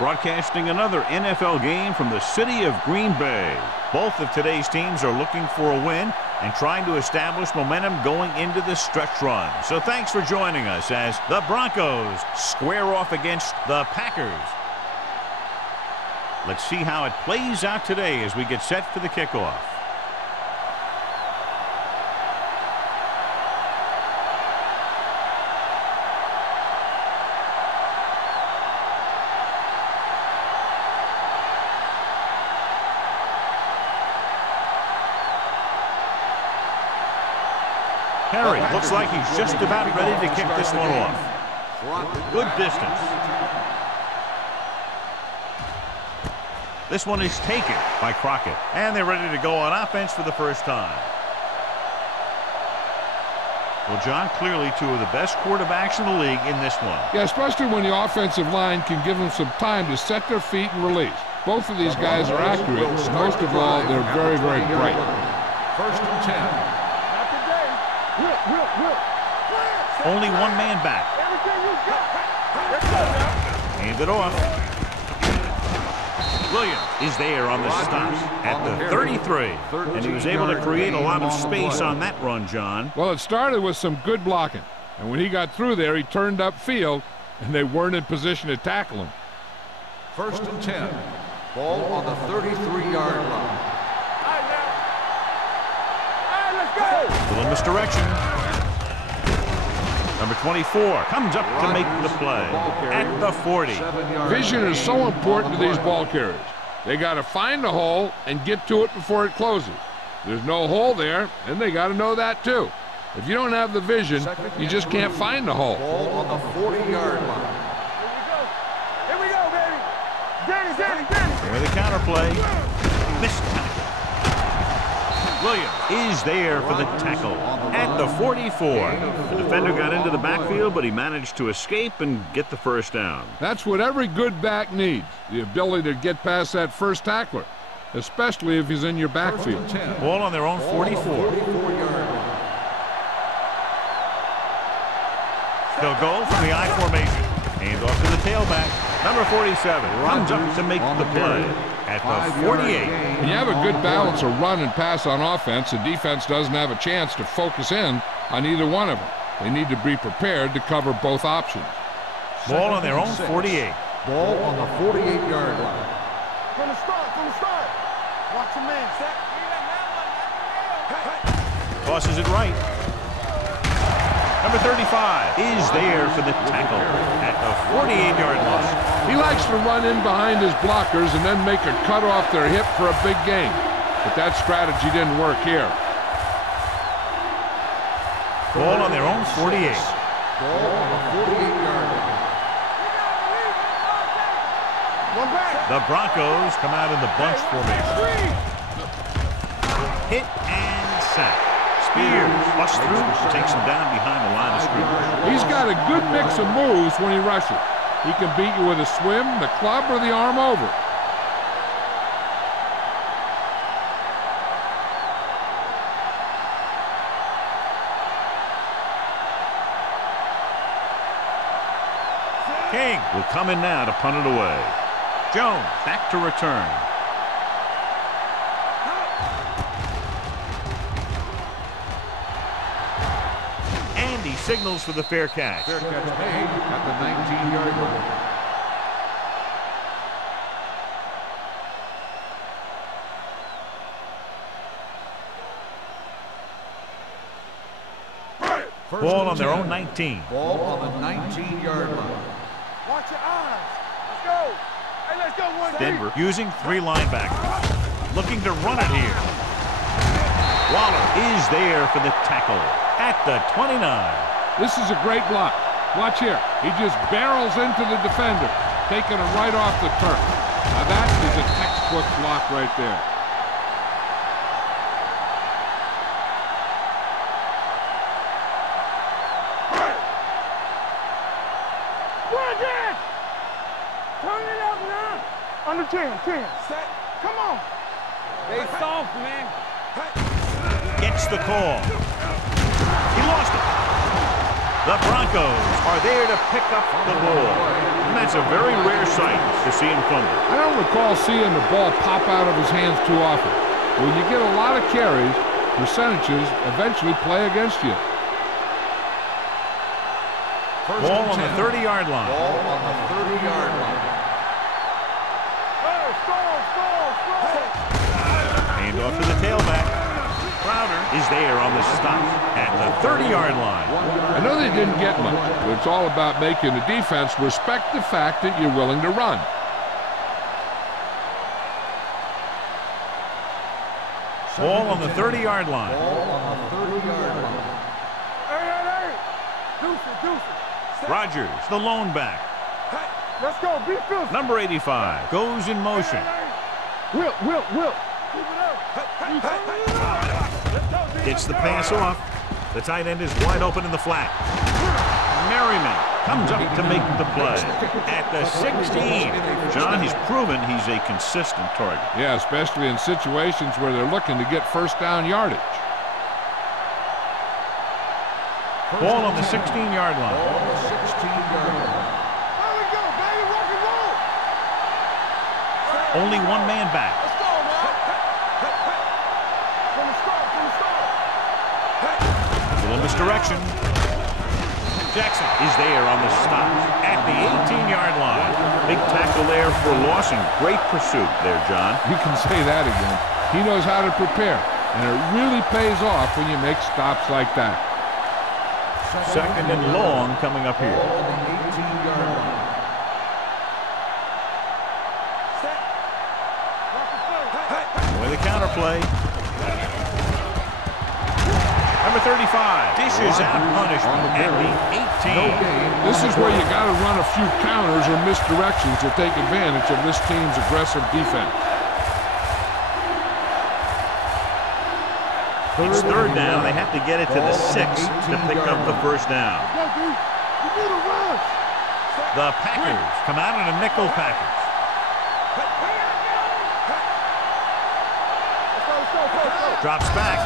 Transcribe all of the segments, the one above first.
broadcasting another NFL game from the city of Green Bay. Both of today's teams are looking for a win and trying to establish momentum going into the stretch run. So thanks for joining us as the Broncos square off against the Packers. Let's see how it plays out today as we get set for the kickoff. Harry looks like he's just about ready to kick this one off. Good distance. This one is taken by Crockett. And they're ready to go on offense for the first time. Well, John, clearly two of the best quarterbacks in the league in this one. Yeah, especially when the offensive line can give them some time to set their feet and release. Both of these guys are accurate. Most of all, they're very, very bright. First and 10. Only one man back. Hand it off. Williams is there on the stop at the 33. And he was able to create a lot of space on that run, John. Well, it started with some good blocking. And when he got through there, he turned upfield, and they weren't in position to tackle him. First and 10. Ball on the 33-yard line. Little misdirection. Number 24 comes up to make the play at the 40. Vision is so important to these ball carriers. They got to find the hole and get to it before it closes. There's no hole there, and they got to know that too. If you don't have the vision, you just can't find the hole. Ball on the 40-yard line. Here we go, baby. Danny. There the counterplay. Missed tackle. Williams is there for the tackle at the 44. The defender got into the backfield, but he managed to escape and get the first down. That's what every good back needs, the ability to get past that first tackler, especially if he's in your backfield. Ball on their own 44. They'll go from the I formation. Hand off to the tailback. Number 47 runs up to make the play at the 48. When you have a good balance of run and pass on offense, the defense doesn't have a chance to focus in on either one of them. They need to be prepared to cover both options. Ball on their own 48. Ball on the 48-yard line. From the start. Watch your man. Tosses it right. Number 35 is there for the tackle at the 48-yard line. He likes to run in behind his blockers and then make a cut off their hip for a big gain. But that strategy didn't work here. Ball on their own 48. Ball on the 48-yard line. The Broncos come out in the bunch formation. Hit and sack. Spears busts through, takes him down behind the line of scrimmage. He's got a good mix of moves when he rushes. He can beat you with a swim, the club, or the arm over. King will come in now to punt it away. Jones back to return. And he signals for the fair catch. Fair catch made at the 19-yard line. Ball on their own 19. Ball on the 19-yard line. Watch your eyes. Let's go. Hey, let's go. One Denver using three linebackers. Looking to run it here. Waller is there for the tackle at the 29. This is a great block. Watch here. He just barrels into the defender, taking him right off the turf. Now that is a textbook block right there. Turn it up now. Under 10. Set. Come on. Stay soft, man. Gets the call. He lost it. The Broncos are there to pick up the ball. And that's a very rare sight to see him fumble. I don't recall seeing the ball pop out of his hands too often. When you get a lot of carries, percentages eventually play against you. Ball on the 30-yard line. Ball on the 30-yard line. Hand off to the tailback. Crowder is there on the stop at the 30-yard line. I know they didn't get much, but it's all about making the defense respect the fact that you're willing to run. Ball on the 30-yard line. Ball on the 30-yard line. Rogers, the lone back. Let's go. Be fierce. Number 85 goes in motion. Will. Gets the pass off. The tight end is wide open in the flat. Merriman comes up to make the play at the 16. John, he's proven he's a consistent target. Yeah, especially in situations where they're looking to get first down yardage. Ball on the 16-yard line. Ball on the 16-yard line. There we go, baby. Rock and roll. Only one man back. Let's go, man. From the start. A little misdirection. Jackson is there on the stop at the 18-yard line. Big tackle there for loss and great pursuit there, John. You can say that again. He knows how to prepare, and it really pays off when you make stops like that. Second and long coming up here. Ball on the 18-yard line. With a counter play. Number 35 dishes out punishment at the 18. This is where you got to run a few counters or misdirections to take advantage of this team's aggressive defense. It's third down. They have to get it to the 6 to pick up the first down. The Packers come out in a nickel package. Drops back.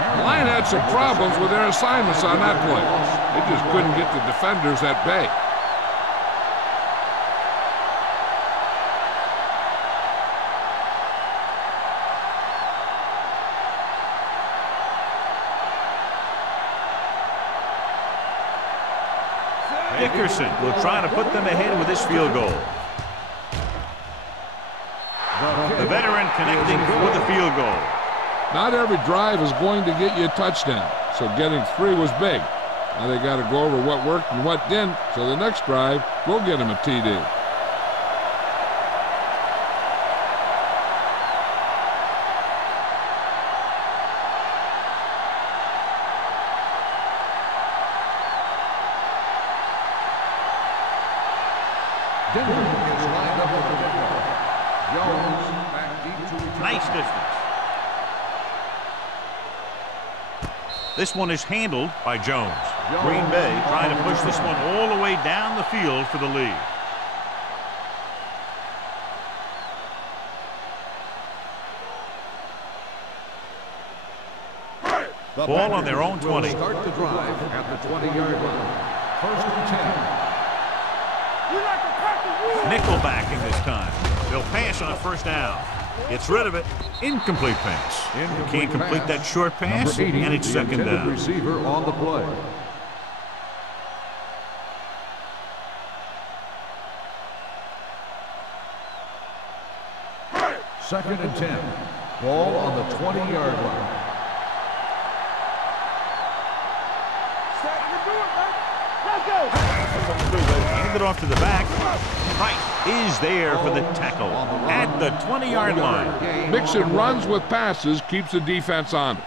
The line had some problems with their assignments on that play. They just couldn't get the defenders at bay. Dickerson will try to put them ahead with this field goal. The veteran connecting for the field goal. Not every drive is going to get you a touchdown, so getting 3 was big. Now they got to go over what worked and what didn't, so the next drive will get them a TD. Denver is lined up with the football. Jones back deep to return. Nice distance. This one is handled by Jones. Green Bay trying to push this one all the way down the field for the lead. Ball on their own 20. Start the drive at the 20-yard line. First and 10. Nickel backing this time. They'll pass on first down. Gets rid of it. Incomplete pass. Can't complete that short pass, and it's second down. Receiver on the play. Second and 10. Ball on the 20-yard line. Hand it off to the back. Price is there for the tackle at the 20-yard line. Mixing runs with passes keeps the defense honest.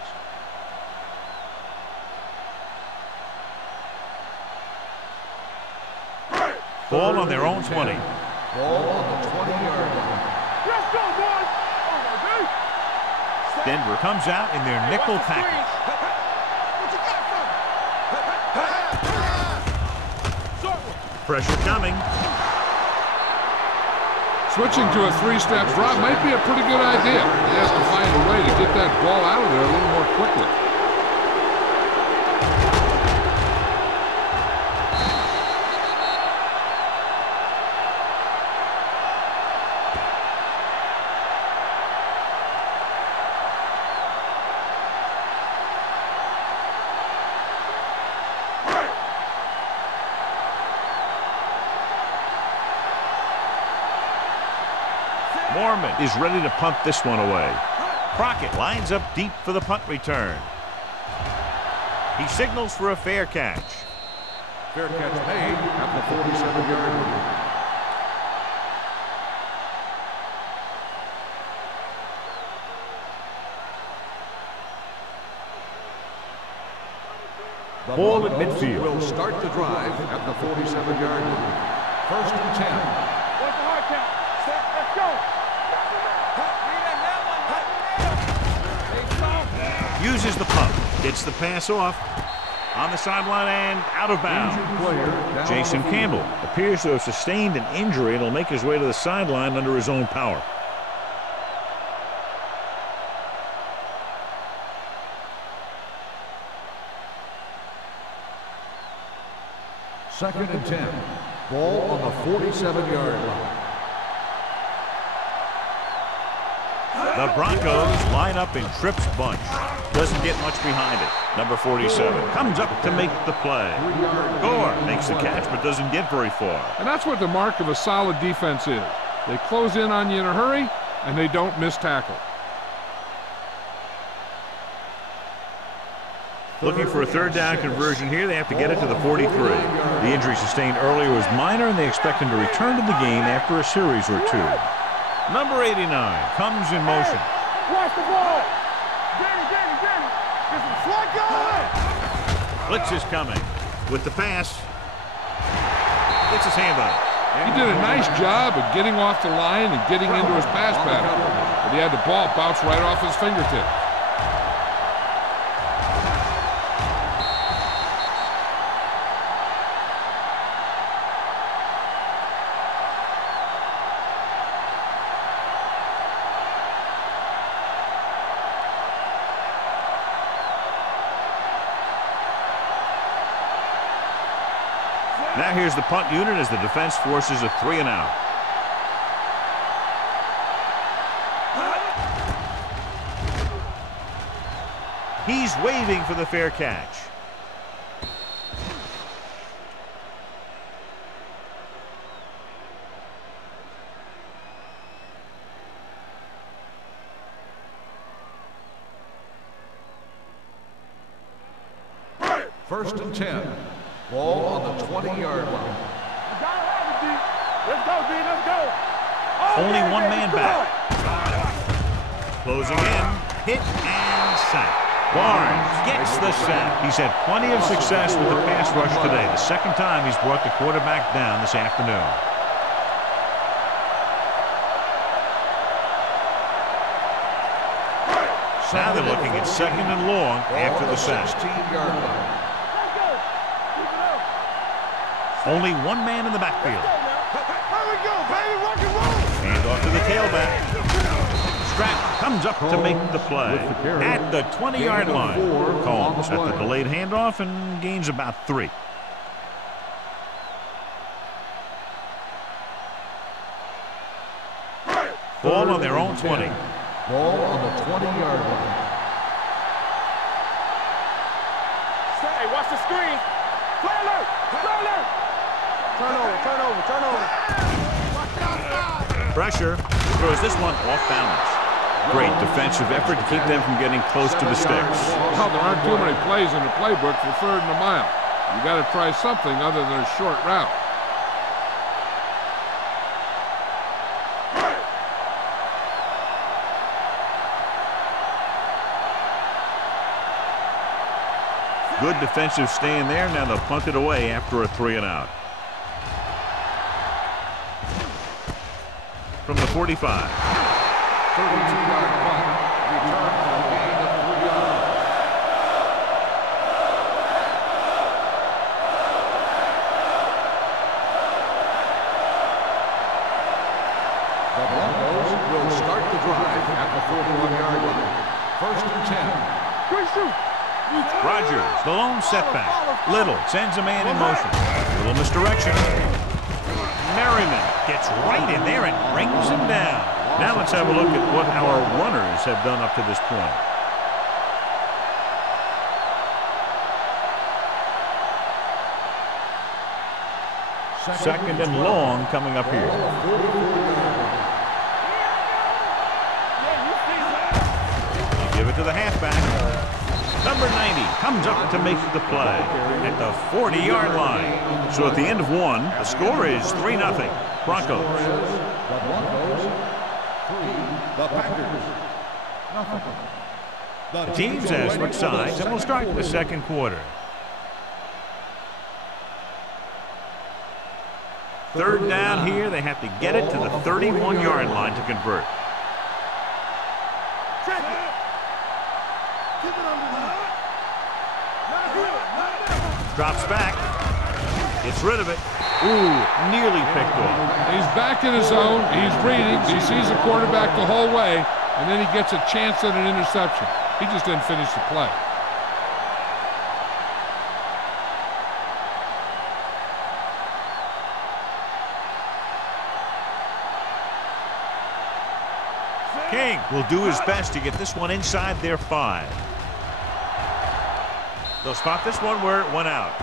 Ball on their own 20. Ball on the 20-yard line. Let's go, boys. Denver comes out in their nickel package. Pressure coming. Switching to a 3-step drop might be a pretty good idea. He has to find a way to get that ball out of there a little more quickly. Foreman is ready to punt this one away. Crockett lines up deep for the punt return. He signals for a fair catch. Fair catch made at the 47-yard line. The Ball at Broncos midfield. will start the drive at the 47-yard line. 1st and 10. What's the hard count? Set, let's go. Uses the pump. Gets the pass off. On the sideline and out of bounds. Jason Campbell appears to have sustained an injury and will make his way to the sideline under his own power. Second and 10. Ball on the 47-yard line. The Broncos line up in Tripp's bunch. Doesn't get much behind it. Number 47 comes up to make the play. Gore makes the catch but doesn't get very far. And that's what the mark of a solid defense is. They close in on you in a hurry, and they don't miss tackle. Looking for a third down conversion here. They have to get it to the 43. The injury sustained earlier was minor, and they expect him to return to the game after a series or two. Number 89 comes in motion. Watch the ball. Danny. Get some slot going. Blitz is coming. With the pass. Gets his hand on it. He did a nice job of getting off the line and getting into his pass pattern. But he had the ball bounce right off his fingertips. Now here's the punt unit as the defense forces a 3 and out. He's waving for the fair catch. First and 10. Ball on the 20-yard line. Let's go, D. Let's go. Only one man back. Closing in. Hit and sack. Barnes gets the sack. He's had plenty of success with the pass rush today. The second time he's brought the quarterback down this afternoon. Now they're looking at 2nd and long after the sack. 16-yard line. Only one man in the backfield. Here we go, baby. Rock and roll. Hand off to the tailback. Stratton comes up to make the play at the 20-yard line. Combs at the delayed handoff and gains about 3. Ball on their own 20. Ball on the 20-yard line. Hey, watch the screen. Play alert. Play alert. Turn over. Pressure. Throws this one off balance. Great defensive effort to keep them from getting close to the sticks. Well, there aren't too many plays in the playbook for 3rd and a mile. You got to try something other than a short route. Good defensive stand there. Now they'll punt it away after a 3 and out. From the 45. 32-yard punt. Return for a gain of 3 yards. The Broncos will start the drive at the 41-yard line. 1st and 10. Quick shoot. Rogers, the lone setback. Little sends a man in motion. Little misdirection. Merriman gets right in there and brings him down. Now let's have a look at what our runners have done up to this point. Second and long coming up here. it to the halfback. Number 90 comes up to make the play at the 40-yard line. So at the end of one, the score is 3-0. Broncos. The Broncos, 3. The Packers, nothing. The teams have switched sides, and we'll start the second quarter. Third down here. They have to get it to the 31-yard line to convert. Drops back. Gets rid of it. Ooh, nearly picked off. He's back in his zone. He's reading. He sees the quarterback the whole way, and then he gets a chance at an interception. He just didn't finish the play. King will do his best to get this one inside their 5. They'll spot this one where it went out.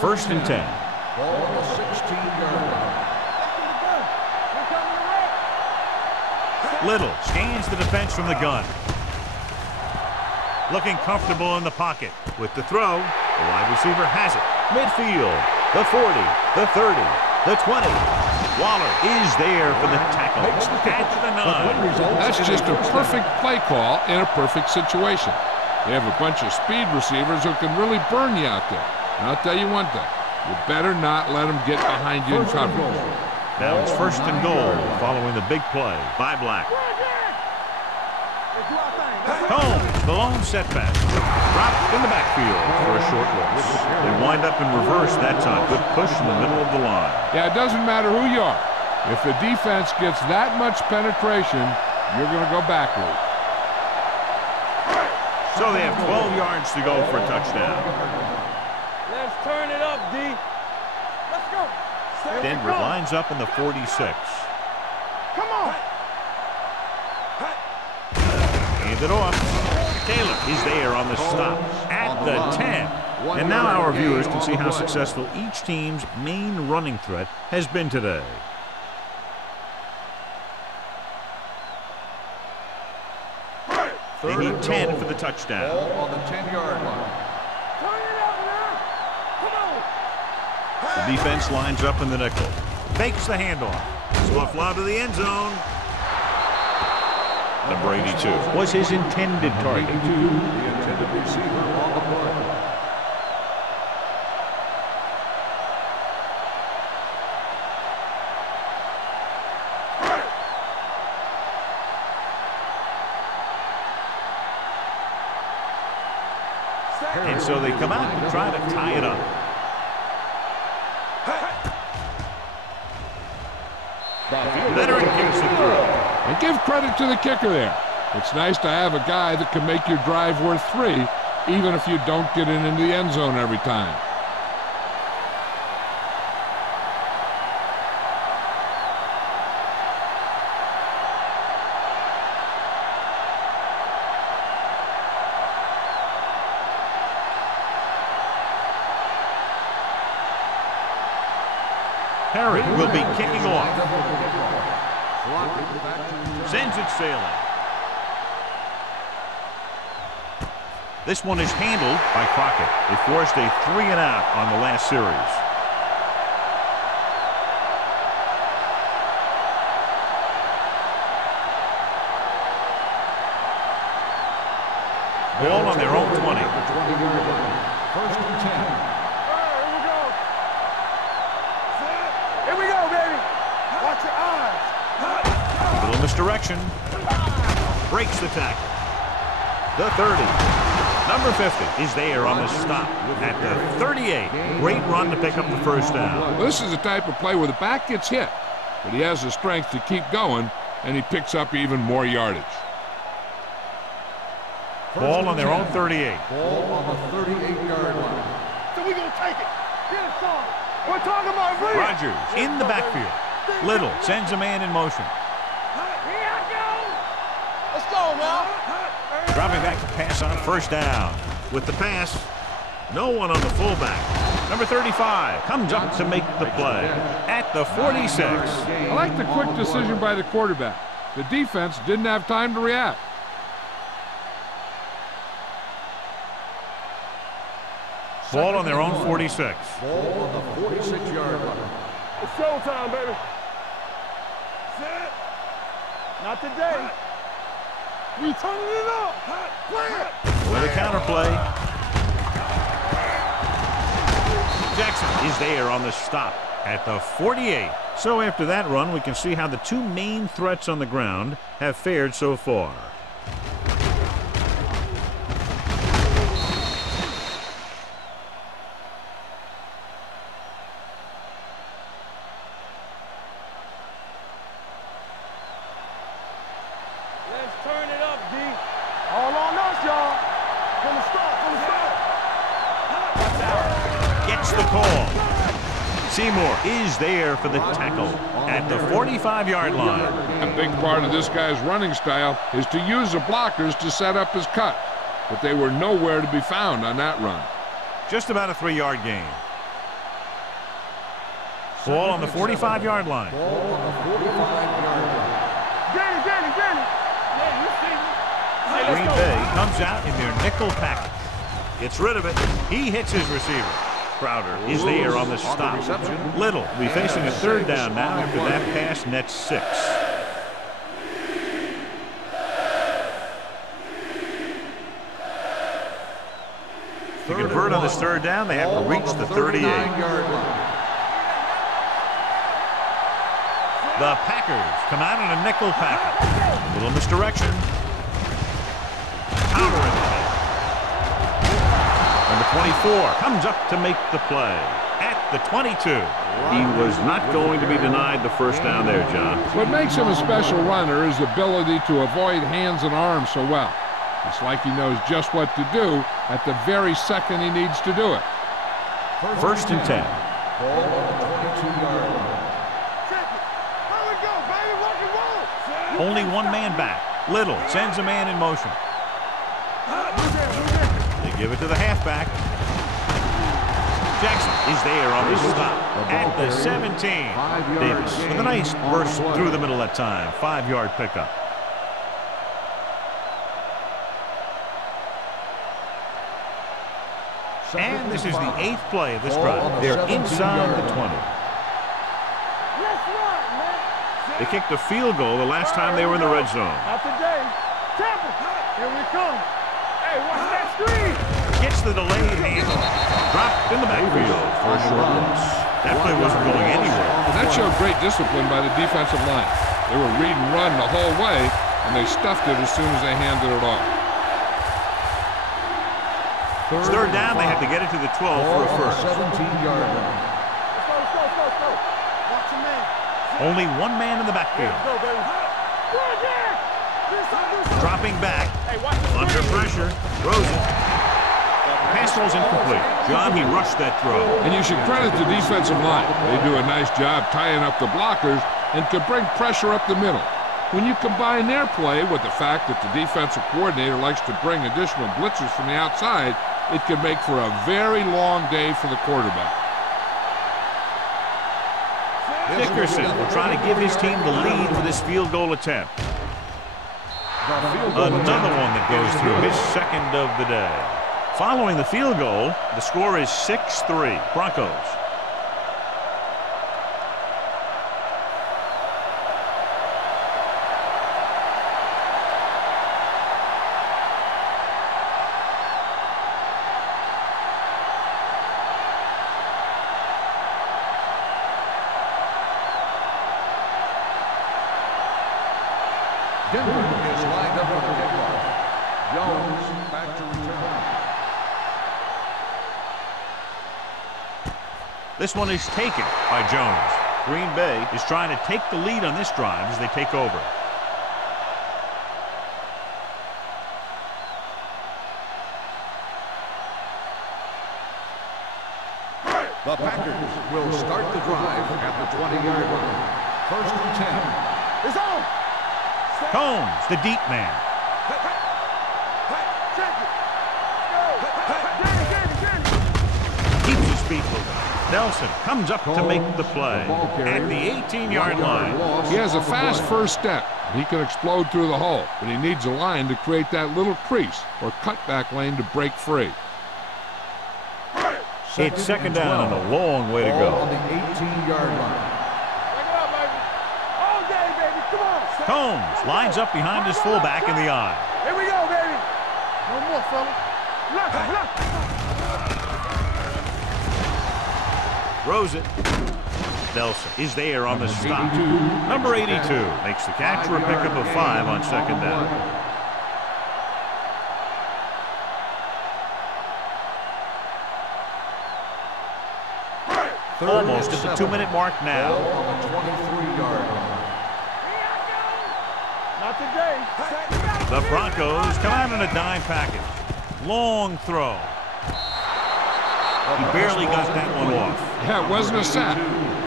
First and 10. Ball on the 16-yard line. Little scans the defense from the gun. Looking comfortable in the pocket. With the throw, the wide receiver has it. Midfield, the 40, the 30, the 20. Waller is there for the tackle. At the 9. That's just a perfect play call in a perfect situation. They have a bunch of speed receivers who can really burn you out there. And I'll tell you one thing. You better not let them get behind you in coverage. Now it's first and goal following the big play by Black. Combs, the lone setback. Dropped in the backfield for a short loss. They wind up in reverse that time. Good push in the middle of the line. Yeah, it doesn't matter who you are. If the defense gets that much penetration, you're going to go backward. So they have 12 yards to go for a touchdown. Let's turn it up, D. Let's go. Denver lines up in the 46. Come on. Hand it off. Taylor is there on the stop at the 10. And now our viewers can see how successful each team's main running threat has been today. They need 10 for the touchdown. Ball on the 10-yard line. Turn it up now. Come on. The defense lines up in the nickel. Fakes the handoff. Slough lob to the end zone. The Brady 2 was his intended target. The intended receiver on the play. And so they come out to try to tie it up. Veteran kicks it through. And give credit to the kicker there. It's nice to have a guy that can make your drive worth 3, even if you don't get it into the end zone every time. Perry will be kicking off. Sends it sailing. This one is handled by Crockett. They forced a 3-and-out on the last series. Ball on their own 20. First and 10. Here we go, baby. Watch your eyes. A little misdirection. Breaks the tackle. The 30. Number 50 is there on the stop at the 38. Great run to pick up the first down. Well, this is the type of play where the back gets hit, but he has the strength to keep going, and he picks up even more yardage. Ball on their own 38. Ball on the 38-yard line. So we gonna take it. Get us on. We're talking about real. Rogers in the backfield. Little sends a man in motion. Here I go. Let's go, now. Dropping back to pass on first down. With the pass, No one on the fullback. Number 35 comes up to make the play at the 46. I like the quick decision by the quarterback. The defense didn't have time to react. Ball on their own 46. Ball on the 46-yard line. It's showtime, baby. Set. Not today. We turning it up. Play it. With a counter play. Jackson is there on the stop at the 48. So after that run, we can see how the two main threats on the ground have fared so far. Let's turn it up, D. All on us, y'all. From the start, from the start. Gets the call. Seymour is there for the tackle at the 45-yard line. A big part of this guy's running style is to use the blockers to set up his cut, but they were nowhere to be found on that run. Just about a 3-yard gain. Ball on the 45-yard line. Ball on the 45-yard line. Danny. Yeah, you see me. Hey, Green Bay comes out in their nickel package. Gets rid of it. He hits his receiver. Crowder is there on the stop. Little will be facing a third down now after that pass nets 6. To convert on this third down, they have to reach the 38. The Packers come out in a nickel package. A little misdirection. Powder in the head. Number 24 comes up to make the play at the 22. He was not going to be denied the first down there, John. What makes him a special runner is the ability to avoid hands and arms so well. It's like he knows just what to do at the very second he needs to do it. First and 10. Ball on the 22-yard line. Only one man back. Little sends a man in motion. They give it to the halfback. Jackson is there on the stop at the 17. Davis with a nice burst through the middle that time. 5-yard pickup. And this is the 8th play of this drive. They're inside the 20. They kicked a field goal the last time they were in the red zone. Not today. Tampa. Here we come. Hey, watch that screen. Gets the delayed handle. Dropped in the backfield for a short loss. That play wasn't going anywhere. That showed great discipline by the defensive line. They were read and run the whole way, and they stuffed it as soon as they handed it off. It's third down. They have to get it to the 12 for a first. 17-yard line. Let's go. Watch your man. Only one man in the backfield. Go, baby. Dropping back. Under pressure. Throws it. Pass throw's incomplete. John, he rushed that throw. And you should credit the defensive line. They do a nice job tying up the blockers and can bring pressure up the middle. When you combine their play with the fact that the defensive coordinator likes to bring additional blitzers from the outside, it can make for a very long day for the quarterback. Dickerson will try to give his team the lead for this field goal attempt. Another one that goes through, his second of the day. Following the field goal, the score is 6-3 Broncos. Denver is lined up for the kickoff. Jones back to return. This one is taken by Jones. Green Bay is trying to take the lead on this drive as they take over. The Packers will start the drive at the 20-yard line. First and 10. It's on. Combs, the deep man. feet moving. Nelson comes up to make the play at the 18-yard line. He has a fast first step. He can explode through the hole, but he needs a line to create that little crease or cutback lane to break free. It's second down and a long way to go. On the 18-yard line. All day, baby. Come on. Combs lines up behind his fullback in the eye. Here we go, baby. No more, fella. Throws it. Nelson is there on the stop. Number 82 makes the catch for a pickup of 5 on second down. Almost at the 2-minute mark now. On the 23-yard line. Not today. The Broncos come out in a dime package. Long throw. He barely got that one off. Yeah, it wasn't a sack.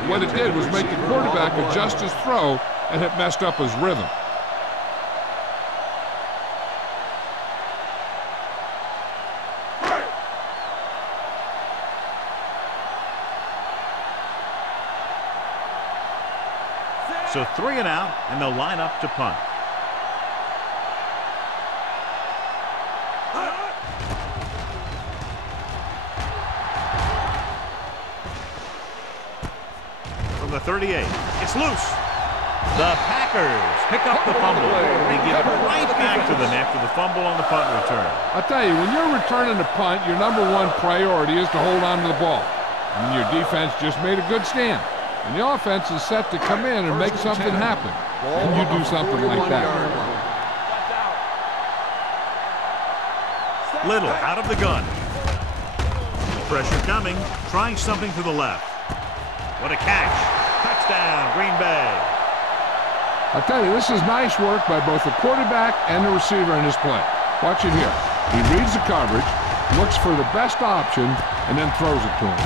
What it did was make the quarterback adjust his throw, and it messed up his rhythm. So 3 and out, and they'll line up to punt. From the 38, it's loose. The Packers pick up the fumble. They give it right back to them after the fumble on the punt return. I'll tell you, when you're returning a punt, your #1 priority is to hold on to the ball. And your defense just made a good stand. And the offense is set to come in and make something happen. And you do something like that. Little out of the gun. Pressure coming, trying something to the left. What a catch. Touchdown, Green Bay. I'll tell you, this is nice work by both the quarterback and the receiver in this play. Watch it here. He reads the coverage, looks for the best option, and then throws it to him.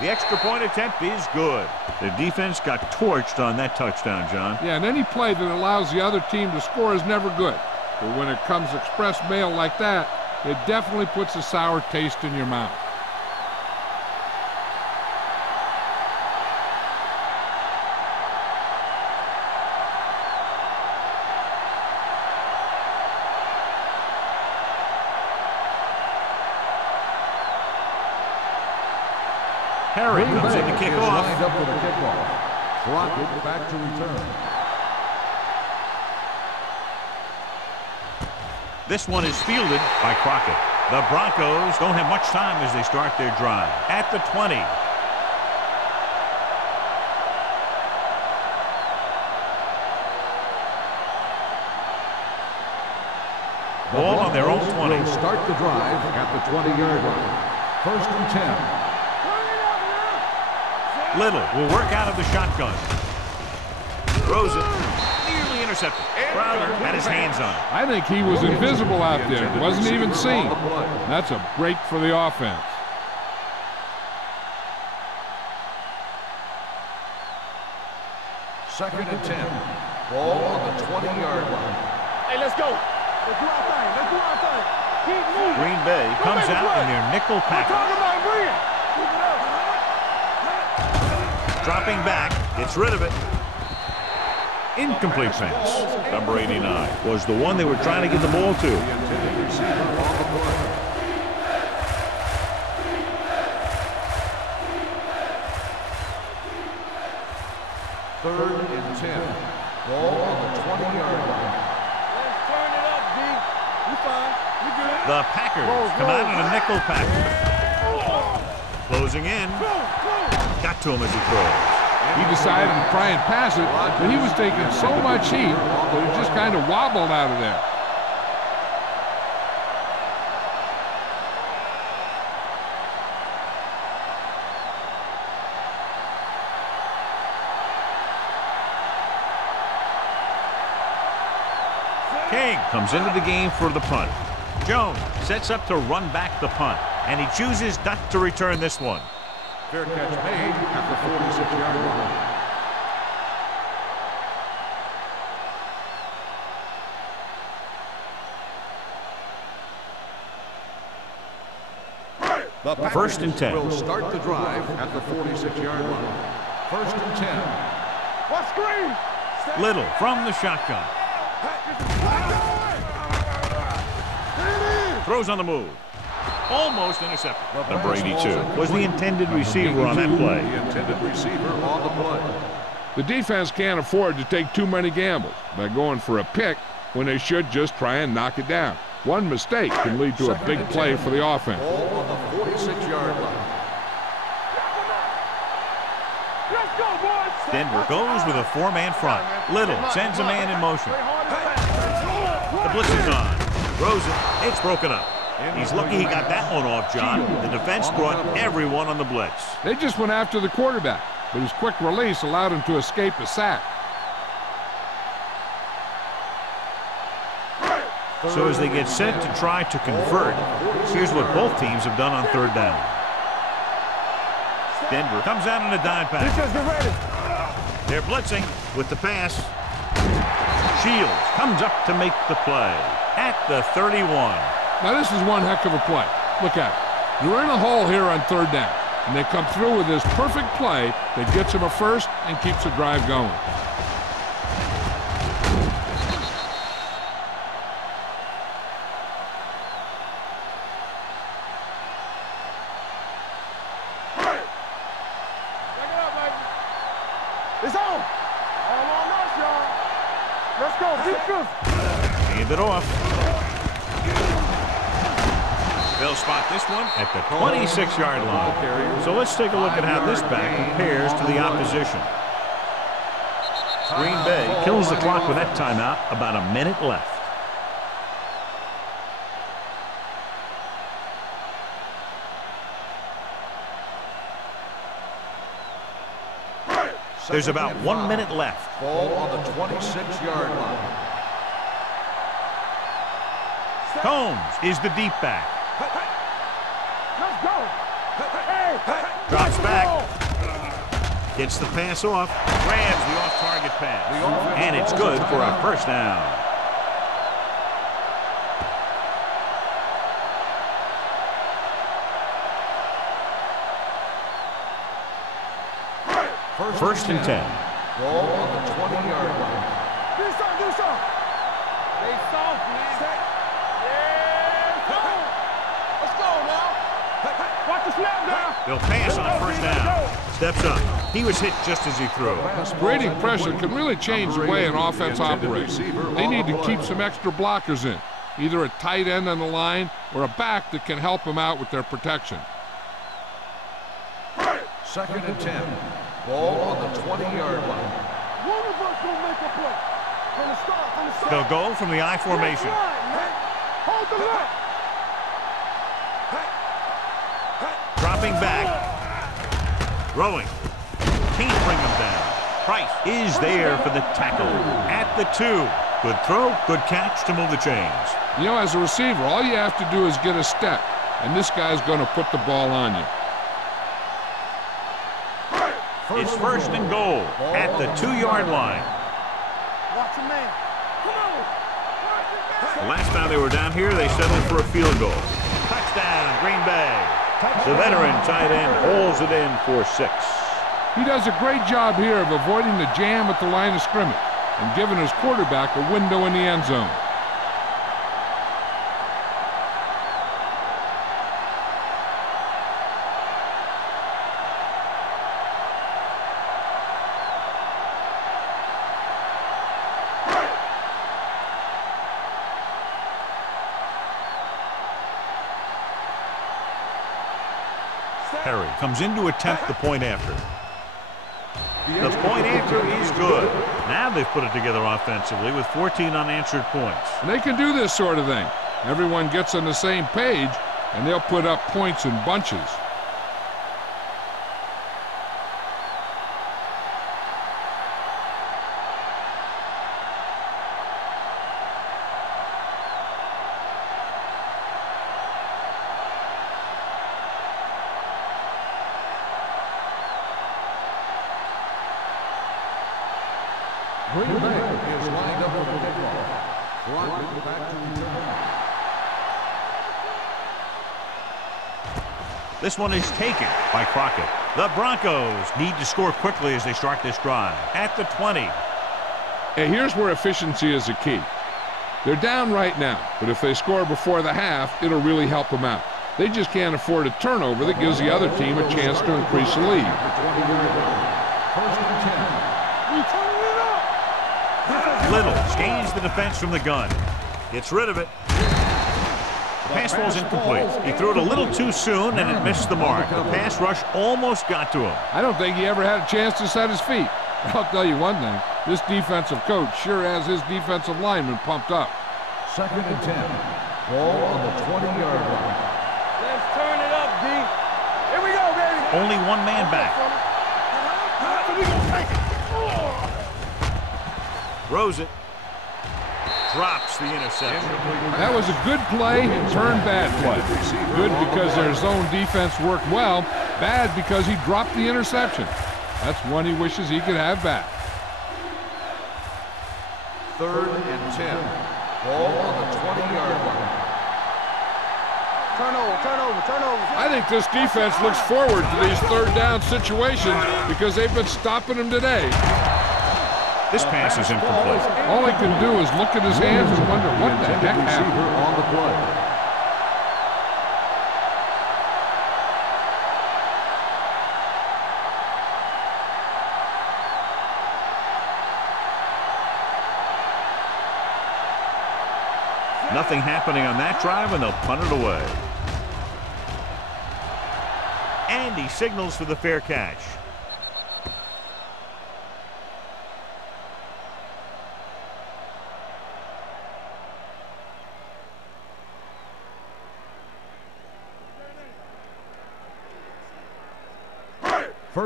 The extra point attempt is good. The defense got torched on that touchdown, John. Yeah, and any play that allows the other team to score is never good. But when it comes express mail like that, it definitely puts a sour taste in your mouth. Harry comes in to kick off. Lined up for the kickoff. Crockett back to return. This one is fielded by Crockett. The Broncos don't have much time as they start their drive. At the 20. Ball on their own 20. Will start the drive at the 20-yard line. 1st and 10. Little will work out of the shotgun. Throws it. Nearly intercepted. Crowder had his hands on it. I think he was invisible out there. Wasn't even seen. That's a break for the offense. Second and 10. Ball on the 20-yard line. Hey, let's go. Let's do our thing. Let's do our thing. Keep moving. Green Bay comes out in their nickel Talk package. about bring it. Keep it up. Dropping back, gets rid of it. Incomplete pass. Number 89 was the one they were trying to get the ball to. Third and 10. Ball on the 20-yard line. Let's turn it up, D. We fine. We good. The Packers come out in a nickel package. Closing in. Got to him as he throws. He decided to try and pass it, but he was taking so much heat that it just kind of wobbled out of there. King comes into the game for the punt. Jones sets up to run back the punt, and he chooses not to return this one. Fair catch made at the 46-yard line. The First and 10. Will start the drive at the 46-yard line. First and 10. What screen? Little from the shotgun. Throws on the move. Almost intercepted. Number 82 was the intended receiver on that play. The intended receiver on the play. The defense can't afford to take too many gambles by going for a pick when they should just try and knock it down. One mistake can lead to a big play for the offense. Ball on the 46-yard line. Let's go, boys. Denver goes with a four-man front. Little sends a man in motion. The blitz is on. Throws it. It's broken up. He's lucky he got that one off, John. The defense brought everyone on the blitz. They just went after the quarterback, but his quick release allowed him to escape a sack. So as they get set to try to convert, here's what both teams have done on third down. Denver comes out in a dime pass. They're blitzing with the pass. Shields comes up to make the play at the 31. Now this is one heck of a play. Look at it. You're in a hole here on third down, and they come through with this perfect play that gets them a first and keeps the drive going. It's on. All on us, y'all. Let's go. Defense. Hand it off. They'll spot this one at the 26-yard line. So let's take a look at how this back compares to the opposition. Green Bay kills the clock with that timeout. About a minute left. There's about 1 minute left. Ball on the 26-yard line. Combs is the deep back. Let's go. Drops back. Gets the pass off. Grabs the off-target pass. And it's good for a first down. First and 10. Ball on the 20-yard line. Do something. Stay soft, man. Yeah. Let's go now. Watch the snap down. They'll pass on first down. Steps up. He was hit just as he threw. Grading pressure can really change the way an offense operates. They need to keep some extra blockers in, either a tight end on the line or a back that can help them out with their protection. Second and 10. Ball on the 20-yard line. One of us gonna make a play. From the start. They'll go from the I formation. Hold the line. Dropping back. Throwing. Can't bring him down. Price is there for the tackle at the 2. Good throw, good catch to move the chains. You know, as a receiver, all you have to do is get a step, and this guy's going to put the ball on you. It's first and goal at the 2-yard line. Watch a man. Come on. The last time they were down here, they settled for a field goal. Touchdown, Green Bay. The veteran tight end holds it in for 6. He does a great job here of avoiding the jam at the line of scrimmage and giving his quarterback a window in the end zone. Perry comes in to attempt the point after. The point answer is good. Now they've put it together offensively with 14 unanswered points. And they can do this sort of thing. Everyone gets on the same page, and they'll put up points in bunches. Green Bay is lined up with the kickoff. Brockman back to return. This one is taken by Crockett. The Broncos need to score quickly as they start this drive at the 20. And here's where efficiency is a key. They're down right now, but if they score before the half, it'll really help them out. They just can't afford a turnover that gives the other team a chance to increase the lead. First and 10. Little gains the defense from the gun. Gets rid of it. The pass ball's incomplete. He threw it a little too soon, and it missed the mark. The pass rush almost got to him. I don't think he ever had a chance to set his feet. I'll tell you one thing. This defensive coach sure has his defensive lineman pumped up. Second and 10. Ball on the 20-yard line. Let's turn it up, D. Here we go, baby. Only one man back. Throws it. Drops the interception. That was a good play, turned bad play. Good because their zone defense worked well. Bad because he dropped the interception. That's one he wishes he could have back. Third and 10. Ball on the 20-yard line. Turnover. I think this defense looks forward to these third down situations because they've been stopping them today. This pass is incomplete. All he can do is look at his hands and wonder what the heck happened. On the play. Nothing happening on that drive, and they'll punt it away. And he signals for the fair catch.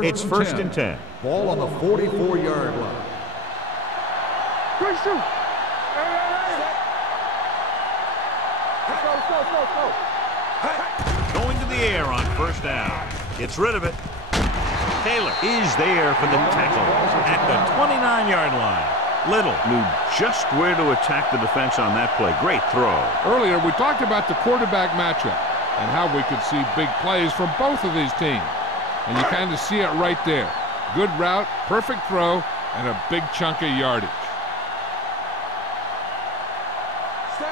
It's first and 10. Ball on the 44-yard line. Quick shoot. Go. Going to the air on first down. Gets rid of it. Taylor is there for the tackle at the 29-yard line. Little knew just where to attack the defense on that play. Great throw. Earlier, we talked about the quarterback matchup and how we could see big plays from both of these teams. And you kind of see it right there. Good route, perfect throw, and a big chunk of yardage.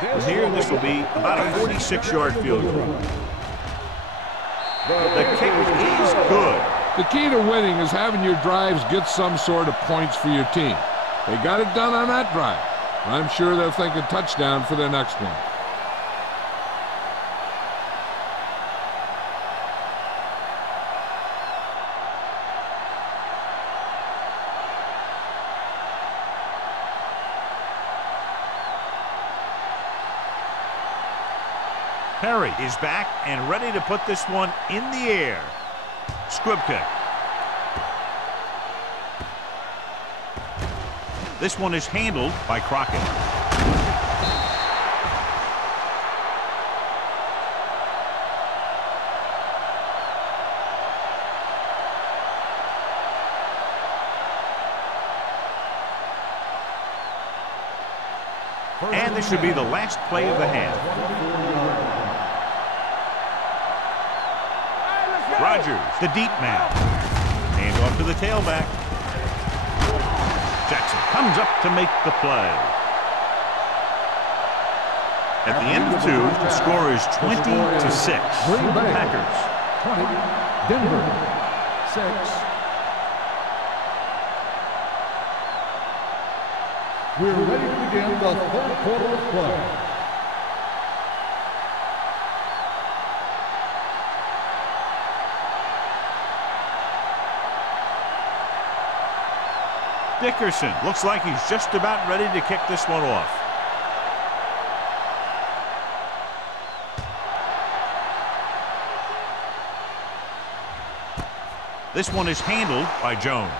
From here, this will be about a 46-yard field goal. The kick is good. The key to winning is having your drives get some sort of points for your team. They got it done on that drive. I'm sure they're thinking touchdown for their next one. Perry is back and ready to put this one in the air. Squib kick. This one is handled by Crockett. And this should be the last play of the half. Rodgers, the deep man. Hands off to the tailback. Jackson comes up to make the play. At the end of two, the score is 20-6. Packers. 20. Denver. 6. We're ready to begin the third quarter of play. Dickerson looks like he's just about ready to kick this one off. This one is handled by Jones.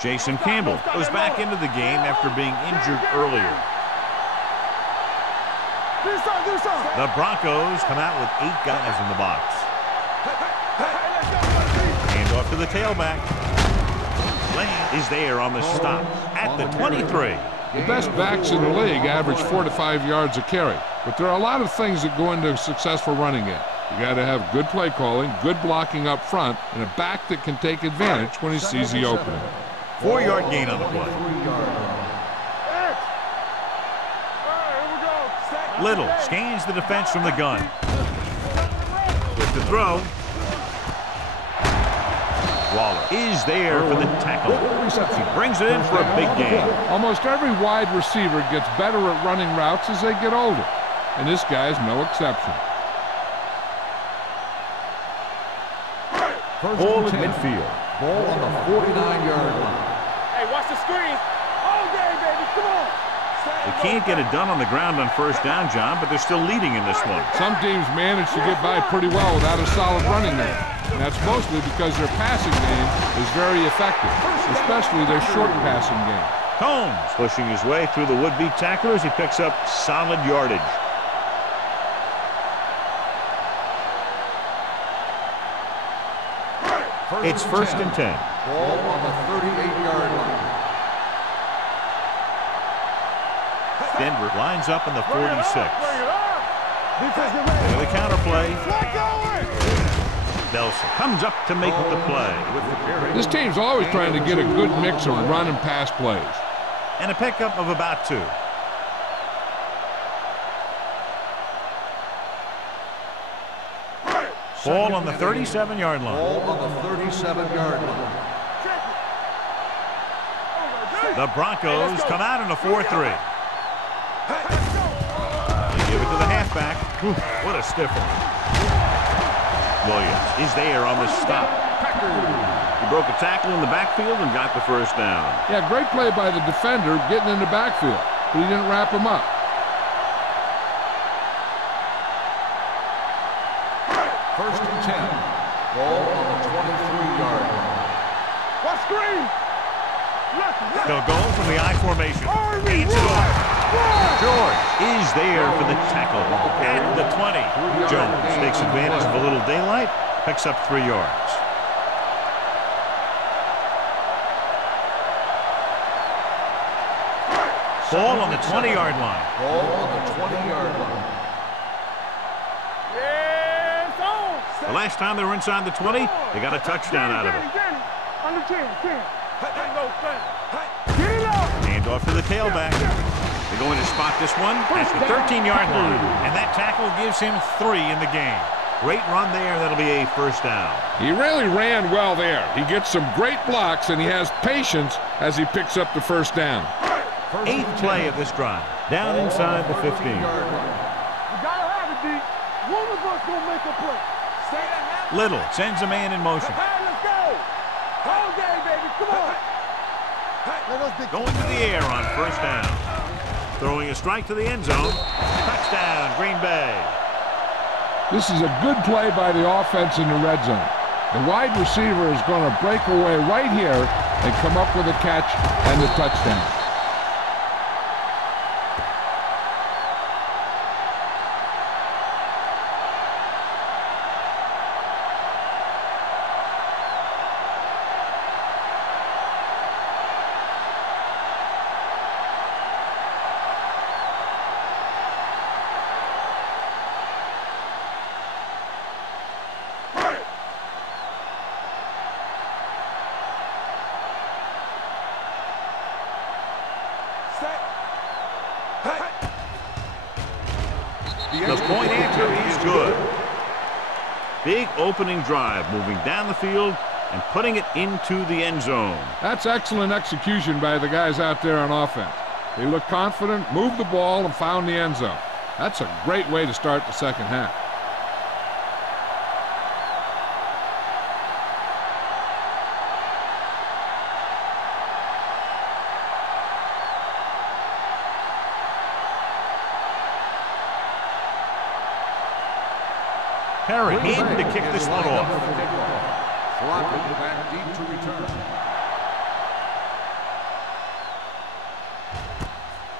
Jason Campbell goes back into the game after being injured earlier. The Broncos come out with 8 guys in the box. Hand off to the tailback. Lane is there on the stop at the 23. The best backs in the league average 4 to 5 yards a carry, but there are a lot of things that go into a successful running game. You got to have good play calling, good blocking up front, and a back that can take advantage when he sees the opening. 4-yard gain on the play. Little scans the defense from the gun. With the throw. Waller is there for the tackle. He brings it in for a big gain. Almost every wide receiver gets better at running routes as they get older, and this guy's no exception. Ball at midfield. Ball on the 49-yard line. Hey, watch the screen. All day, baby. Come on. They can't get it done on the ground on first down, John, but they're still leading in this one. Some teams manage to get by pretty well without a solid running game. And that's mostly because their passing game is very effective, especially their short passing game. Combs pushing his way through the would-be tacklers. He picks up solid yardage. It's first and 10. Ball on the 38-yard line. Denver lines up in the 46. The counter play. Nelson comes up to make the play. This team's always trying to get a good mix of run and pass plays. And a pickup of about 2. Ball on the 37-yard line. Ball on the 37-yard line. The Broncos come out in a 4-3. They give it to the halfback. What a stiff one. Williams is there on the stop. He broke a tackle in the backfield and got the first down. Yeah, great play by the defender getting in the backfield, but he didn't wrap him up. First and 10. Ball on the 23-yard line. What screen? They'll go from the I formation. Hands it off. George is there for the tackle at the 20. Jones takes advantage of a little daylight, picks up 3 yards. Ball on the 20-yard line. Ball on the 20-yard line. The last time they were inside the 20, they got a touchdown out of it. Under 10. Hand off to the tailback. They're going to spot this one at the 13-yard line. And that tackle gives him 3 in the game. Great run there. That'll be a first down. He really ran well there. He gets some great blocks, and he has patience as he picks up the first down. 8th play of this drive. Down inside the 15. You gotta have it, D. One of us gonna make a play. Little sends a man in motion. Hey, let's go. All day, baby. Come on. Going to the air on first down. Throwing a strike to the end zone. Touchdown, Green Bay. This is a good play by the offense in the red zone. The wide receiver is going to break away right here and come up with a catch and the touchdown. The point answer is good. Big opening drive, moving down the field and putting it into the end zone. That's excellent execution by the guys out there on offense. They looked confident, moved the ball, and found the end zone. That's a great way to start the second half. Perry in to kick this one off. Dropping back deep to return.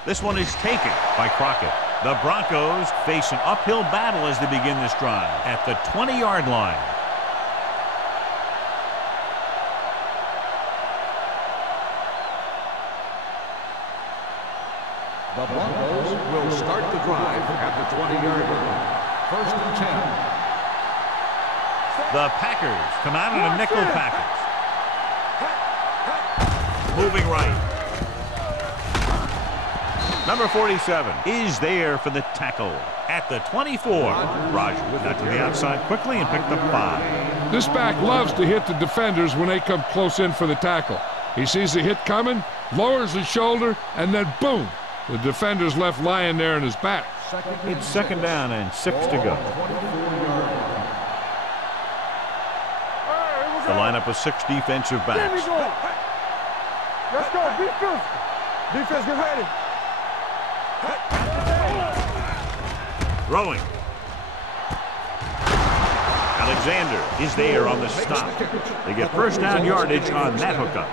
This one is taken by Crockett. The Broncos face an uphill battle as they begin this drive at the 20-yard line. The Broncos will start the drive at the 20-yard line. First and 10. The Packers come out in a nickel package. Moving right. Number 47 is there for the tackle at the 24. Rogers got to the outside quickly and picked up 5. This back loves to hit the defenders when they come close in for the tackle. He sees the hit coming, lowers his shoulder, and then boom, the defender's left lying there in his back. It's second down and 6 to go. The lineup of 6 defensive backs. Let's go. Be physical. Defense, get ready. Throwing. Alexander is there on the stop. They get first down yardage on that hookup.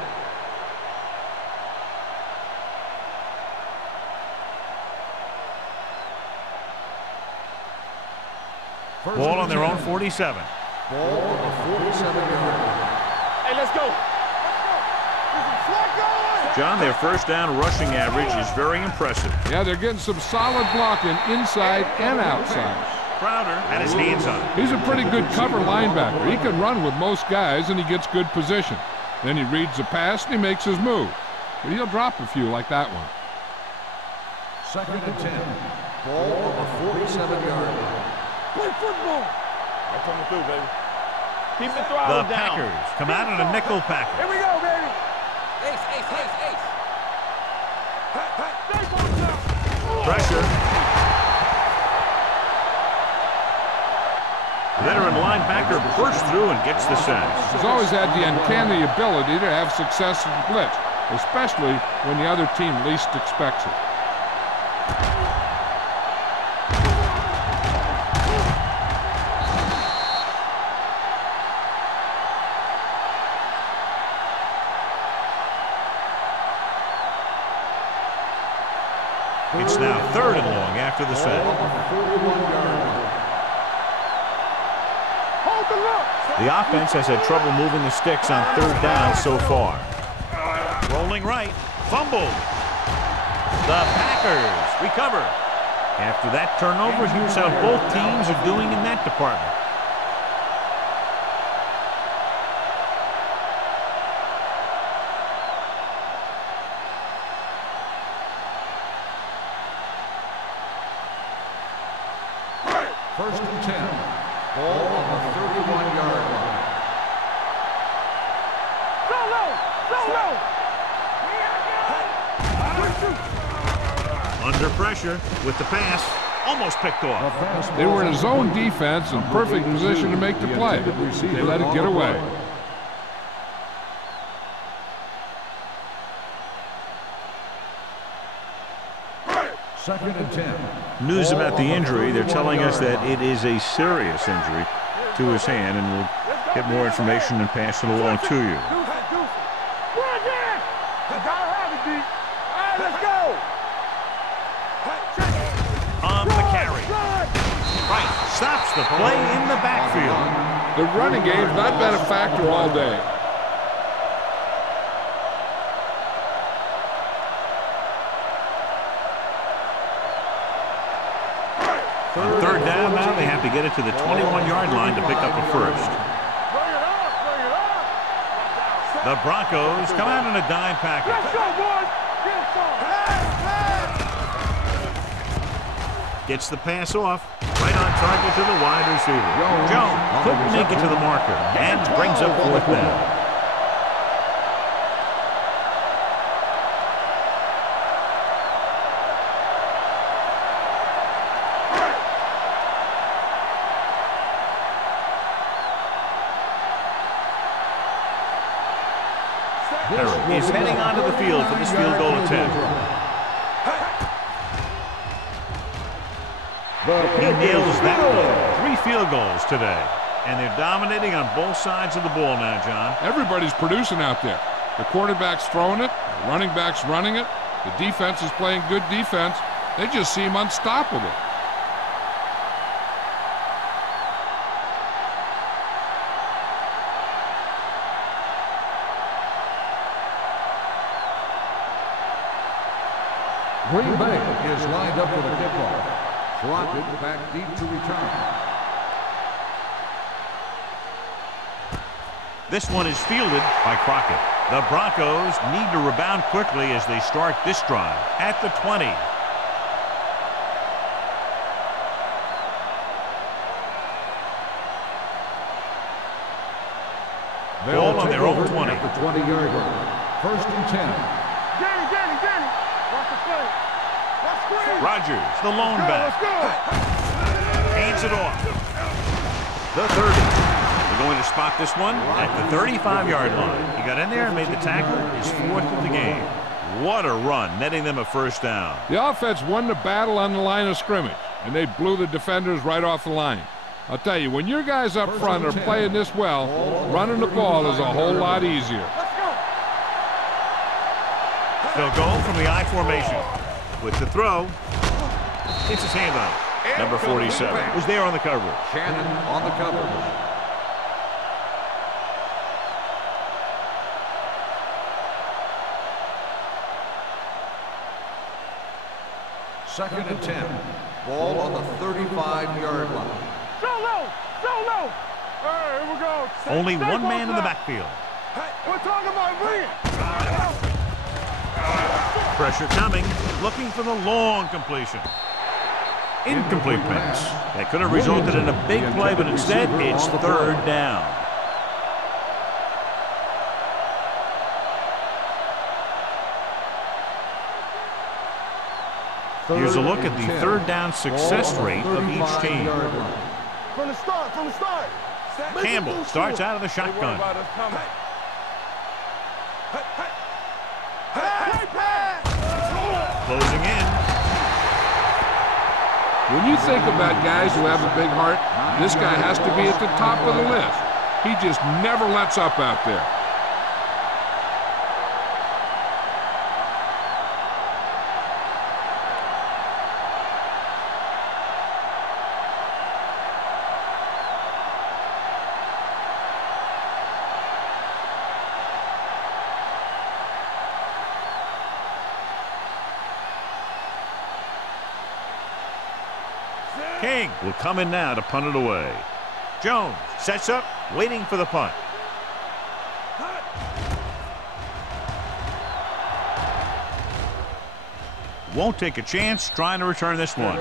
Ball on their own 47. Ball on the 47-yard line. Hey, let's go. John, their first down rushing average is very impressive. Yeah, they're getting some solid blocking inside and outside. Crowder had his hands on it. He's a pretty good cover linebacker. He can run with most guys, and he gets good position. Then he reads the pass, and he makes his move. But he'll drop a few like that one. Second and 10. Ball on the 47-yard line. Play football. That's coming through, baby. Keep the The throttle down. Packers come out in a nickel package. Here we go, baby. Ace, ace, ace, ace. Pressure. Veteran linebacker bursts through and gets the sack. He's always had the uncanny ability to have success in blitz, especially when the other team least expects it. It's now third and long after the sack. Hold the look. The offense has had trouble moving the sticks on third down so far. Rolling right. Fumbled. The Packers recover. After that turnover, here's how both teams are doing in that department. First and 10. Ball on the 31-yard line. Go low. Go low. Under pressure with the pass. Almost picked off. They were in a zone defense in perfect position to make the play. They let it get away. Second and 10. News about the injury. They're telling us that it is a serious injury to his hand, and we'll get more information and pass it along to you. On the carry. Right, stops the play in the backfield. The running game's not been a factor all day. On third down now, they have to get it to the 21-yard line to pick up a first. The Broncos come out in a dime package. Gets the pass off. Right on target to the wide receiver. Jones couldn't make it to the marker and brings up fourth down. is heading onto the field for this field goal attempt. He nails that one. 3 field goals today. And they're dominating on both sides of the ball now, John. Everybody's producing out there. The quarterback's throwing it, the running back's running it, the defense is playing good defense. They just seem unstoppable. Green Bay is lined up for the kickoff. Crockett back deep to return. This one is fielded by Crockett. The Broncos need to rebound quickly as they start this drive at the 20. Ball on their own 20. At the 20-yard line. 1st and 10. Danny. Watch the play. Let's screen. Rogers, the lone back. Let's go. Hands it off. The 30. They're going to spot this one at the 35-yard line. He got in there and made the tackle, his 4th of the game. What a run, netting them a 1st down. The offense won the battle on the line of scrimmage, and they blew the defenders right off the line. I'll tell you, when your guys up front are playing this well, running the ball is a whole lot easier. They'll go from the I formation. With the throw, it's his hand on it. Number 47 was there on the coverage. Shannon on the coverage. Second and 10. Ball on the 35-yard line. So low. Hey, here we go. Only Stay one close man in the up. backfield. We're talking about bring it. Pressure coming, looking for the long completion. Incomplete pass. That could have resulted in a big play, but instead it's 3rd down. Here's a look at the 3rd down success rate of each team. From the start. Campbell starts out of the shotgun. Closing in. When you think about guys who have a big heart, this guy has to be at the top of the list. He just never lets up out there. King will come in now to punt it away. Jones sets up, waiting for the punt. Won't take a chance trying to return this one.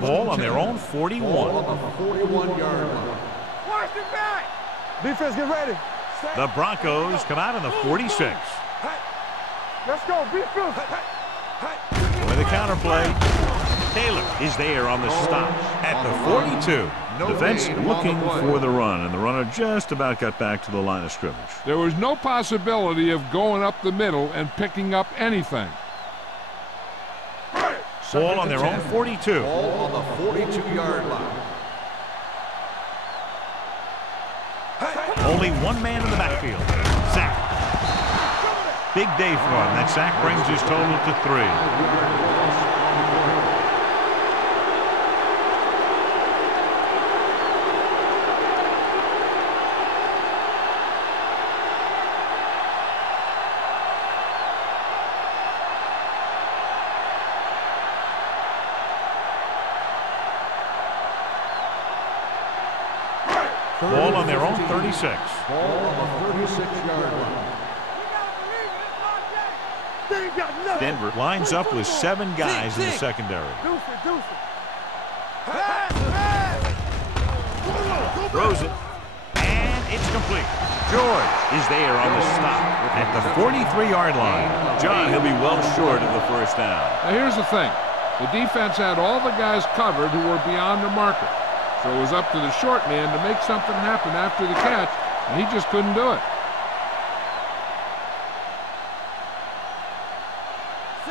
Ball on their own 41. Ball on the 41-yard line. Watch the back. Defense, get ready. The Broncos come out in the 46. Let's go. Defense. With a counterplay, Taylor is there on the stop at the 42. Defense looking for the run, and the runner just about got back to the line of scrimmage. There was no possibility of going up the middle and picking up anything. Ball on their own 42. Ball on the 42-yard line. Only one man in the backfield. Sack. Big day for him. That sack brings his total to 3. Ball on their own 36. Ball on the 36-yard line. Denver lines up with 7 guys in the secondary. Throws it. And It's complete. George is there on the stop at the 43-yard line. John, he'll be well short of the first down. Now here's the thing. The defense had all the guys covered who were beyond their marker. So it was up to the short man to make something happen after the catch, and he just couldn't do it.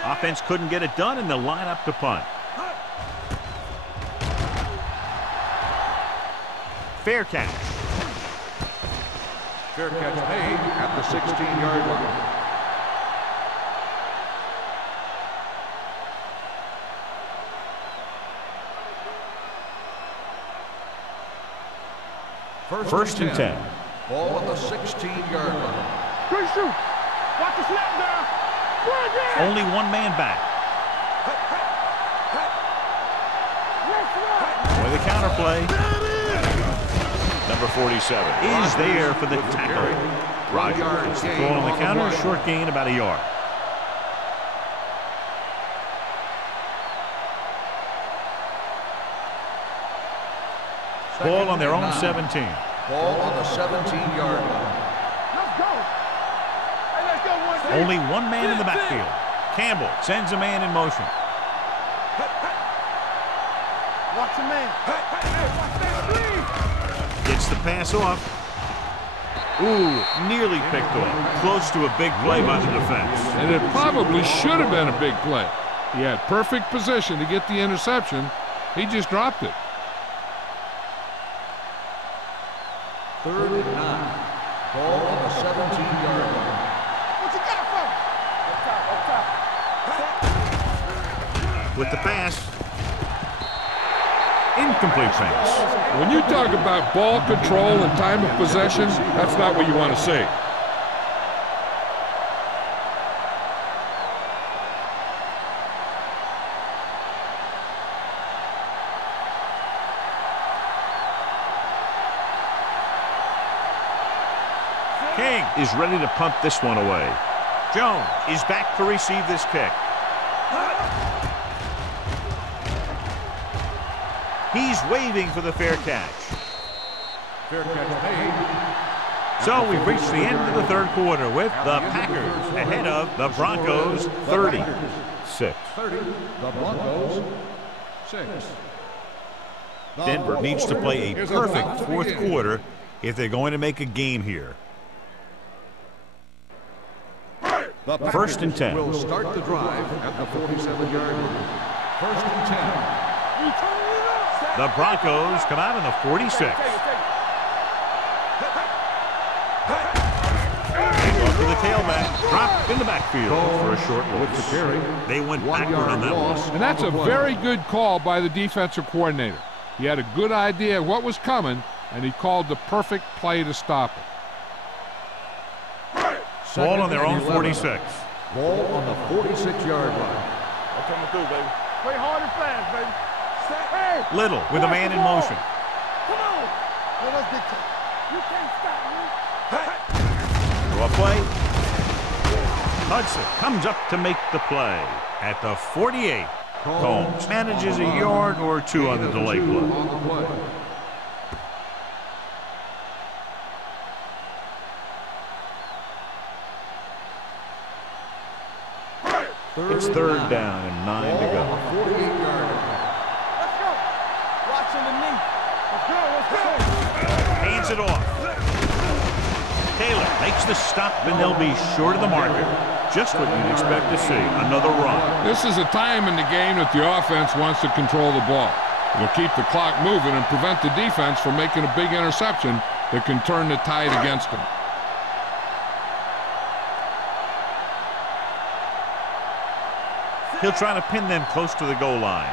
Offense couldn't get it done, and they'll line up to punt. Fair catch. Fair catch made at the 16-yard line. First and 10. Ball on the 16-yard line. Good shoot. Watch the snap down. Only one man back. With a counter play. Number 47 is there for the tackle. Rogers is throw on the counter, short gain about a yard. Ball on their own 17. Ball on the 17-yard line. Let's go. Hey, let's go one. Only one man in the backfield. Campbell sends a man in motion. Watch the man. Hey, watch that screen. Gets the pass off. Ooh, nearly picked off. Close to a big play by the defense. And it probably should have been a big play. He had perfect position to get the interception. He just dropped it. 3rd and 9. Ball on the 17-yard line. What you got for me? Up top. With the pass. Incomplete pass. When you talk about ball control and time of possession, that's not what you want to see. King is ready to punt this one away. Jones is back to receive this kick. He's waving for the fair catch. Fair catch made. So we've reached the end of the third quarter with the Packers ahead of the Broncos 36. 30. The Broncos 6. Denver needs to play a perfect fourth quarter if they're going to make a game here. The First and 10. Will start the drive at the 47-yard line. First and 10. The Broncos come out in the 46. They go to the tailback, drop in the backfield for a short loss. They went backward on that one. And that's a very good call by the defensive coordinator. He had a good idea of what was coming, and he called the perfect play to stop it. Ball on their own 46. Ball on the 46-yard line. I'm coming through, baby. Play hard and fast, baby. Hey, Little with a man in motion. come on. Hey, let's get to it. You can't stop me. Draw play. Hudson comes up to make the play at the 48. Combs manages a yard or two on the delay play. It's 3rd down and 9 to go. 48-yard line. Let's go. Watch underneath. Let's go. Hands it off. Taylor makes the stop, and they'll be short of the marker. Just what you'd expect to see. Another run. This is a time in the game that the offense wants to control the ball. It'll keep the clock moving and prevent the defense from making a big interception that can turn the tide against them. He'll try to pin them close to the goal line.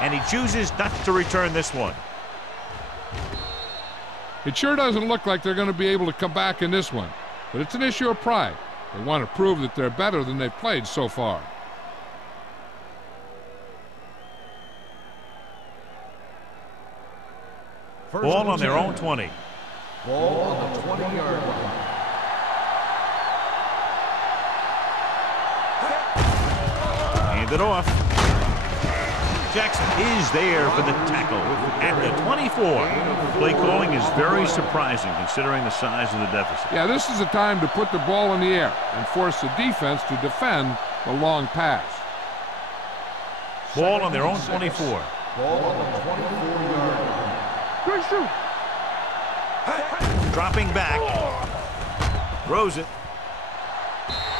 And he chooses not to return this one. It sure doesn't look like they're going to be able to come back in this one, but it's an issue of pride. They want to prove that they're better than they've played so far. Ball on their own 20. Ball on the 20-yard line. Hand it off. Jackson is there for the tackle at the 24. Play calling is very surprising considering the size of the deficit. Yeah, this is a time to put the ball in the air and force the defense to defend the long pass. Ball on their own 24. Ball on the 24-yard line. Good shoot. Dropping back. Throws it.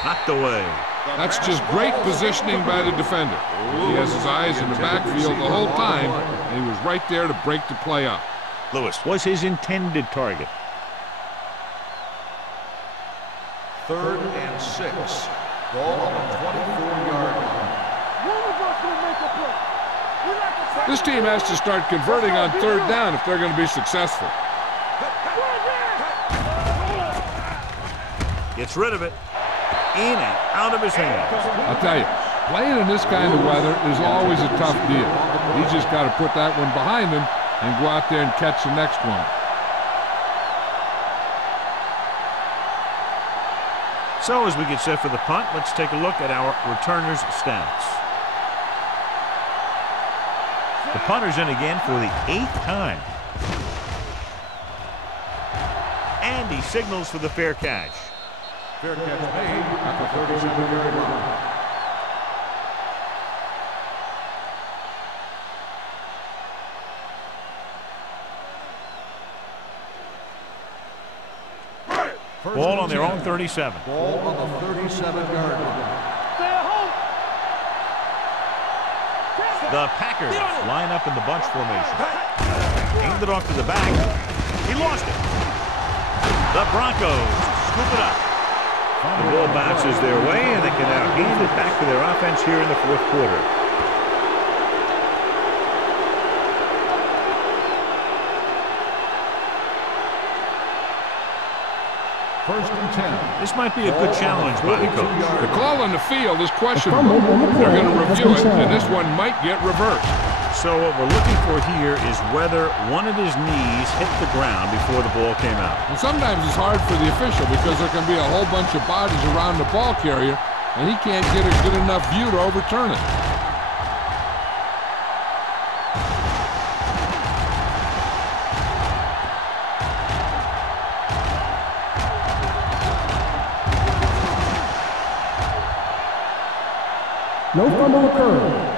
Knocked away. That's just great positioning by the defender. He has his eyes in the backfield the whole time, and he was right there to break the play up. Lewis was his intended target. 3rd and 6. Ball on the 24-yard line. One of us will make a play. We like to say This team has to start converting on 3rd down if they're going to be successful. Gets rid of it. In and out of his hands. I'll tell you, playing in this kind of weather is always a tough deal. He's just got to put that one behind him and go out there and catch the next one. So as we get set for the punt, let's take a look at our returners' stats. The punter's in again for the 8th time. And he signals for the fair catch. Fair catch made at the 37-yard line. Ball on their own 37. Ball on the 37-yard line. The Packers line up in the bunch formation. Aimed it off to the back. He lost it. The Broncos scoop it up. The ball bounces their way, and they can now hand it back to their offense here in the 4th quarter. First and 10. This might be a good challenge by the coach. The call on the field is questionable. They're going to review it, and this one might get reversed. So what we're looking for here is whether one of his knees hit the ground before the ball came out. And sometimes it's hard for the official because there can be a whole bunch of bodies around the ball carrier, and he can't get a good enough view to overturn it. No fumble occurred.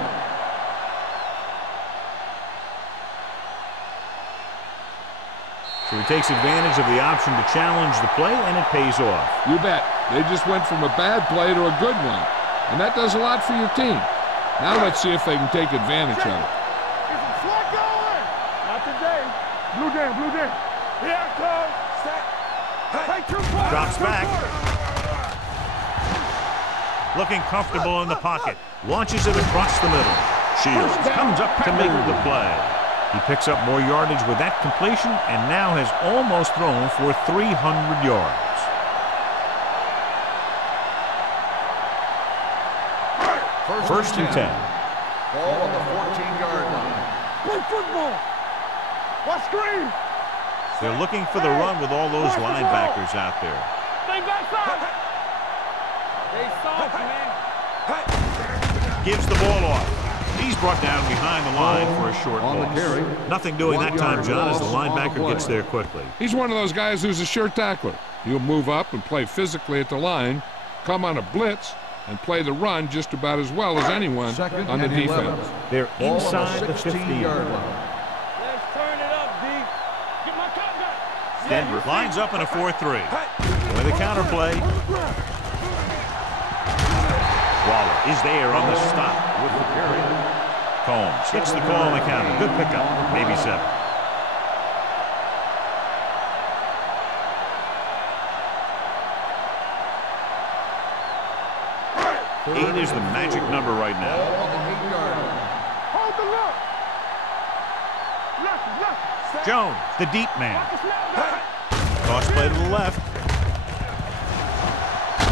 So he takes advantage of the option to challenge the play, and it pays off. You bet. They just went from a bad play to a good one, and that does a lot for your team. Now let's see if they can take advantage of it. Is it slot going? Not today. Blue down, blue down. Here it comes. Set. Hey, Drops back. Looking comfortable in the pocket. Launches it across the middle. Shields comes up to make the play. He picks up more yardage with that completion and now has almost thrown for 300 yards. First and 10. Ball on the 14-yard line. Play football. What screen? They're looking for the run with all those linebackers out there. Stay backside. They soft, man. Gives the ball off. He's brought down behind the line for a short On the loss. carry. Nothing doing that time, John, as the loss on the linebacker play. gets there quickly. He's one of those guys who's a sure tackler. He'll move up and play physically at the line, come on a blitz, and play the run just about as well as anyone Second on the and defense. 11. They're Ball inside on the the 15. 16-yard line. Let's turn it up, D. Get my top guy. Denver lines up in a 4-3. With a counterplay. Waller is there on the stop with the carry. Combs gets the call on the counter. Good pickup. Maybe 7. Eight is the magic number right Ball now. on the 8-yard line. Hold the look. Left. Jones, the deep man. Snap back. Toss play to the left.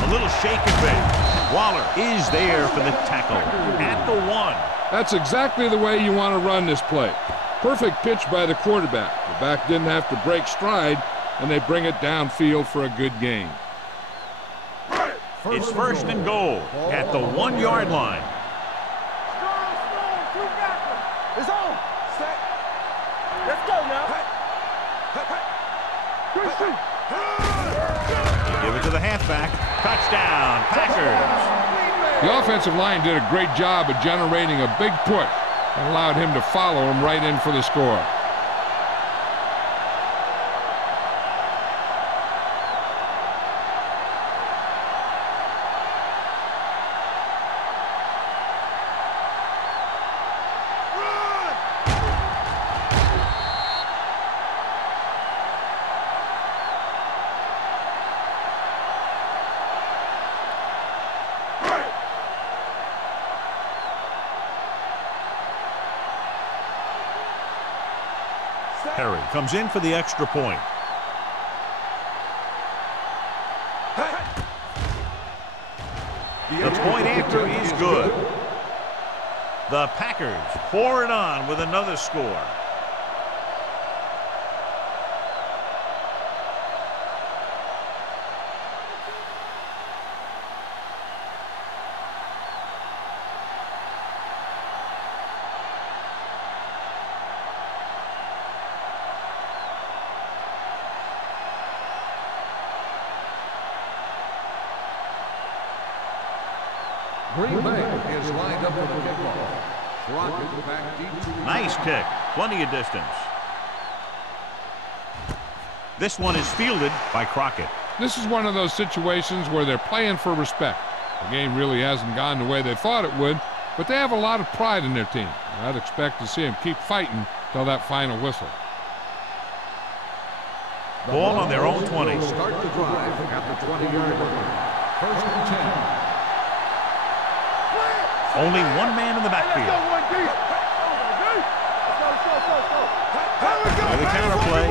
A little shake and bake. Waller is there for the tackle at the 1. That's exactly the way you want to run this play. Perfect pitch by the quarterback. The back didn't have to break stride, and they bring it downfield for a good gain. It's first and goal at the 1-yard line. Strong, two backers. They give it to the halfback. Touchdown, Packers. The offensive line did a great job of generating a big push and allowed him to follow him right in for the score. Perry comes in for the extra point. The point after is good. The Packers pour it on with another score. Green Bay is lined up for the kickoff. Rocket back deep to Nice kick. Plenty of distance. This one is fielded by Crockett. This is one of those situations where they're playing for respect. The game really hasn't gone the way they thought it would, but they have a lot of pride in their team. I'd expect to see them keep fighting till that final whistle. Ball on their own 20. Start the drive at the 20-yard line. First and 10. Only one man in the backfield. With the counter play.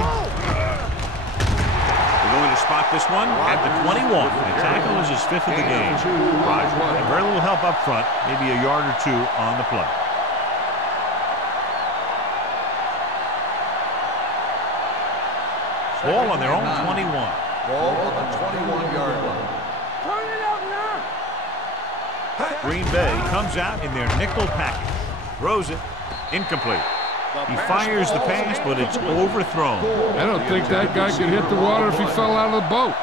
They're going to spot this one at the 21. The tackle is his 5th of the game. And very little help up front, maybe a yard or two on the play. Ball on their own 21. Ball on the 21-yard line. Turn it up now. Green Bay comes out in their nickel package. Throws it. Incomplete. He fires the pass, but it's overthrown. I don't think that guy could hit the water if he fell out of the boat.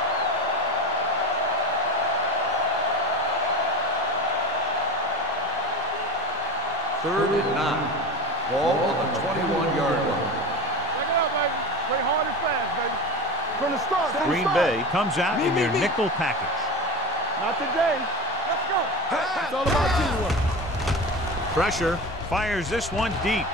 Third and 9. Ball on the 21-yard line. Check it out, baby. Play hard and fast, baby. From the start. Green Bay comes out in their nickel package. Not today. Let's go. It's all about teamwork. Pressure. Fires this one deep.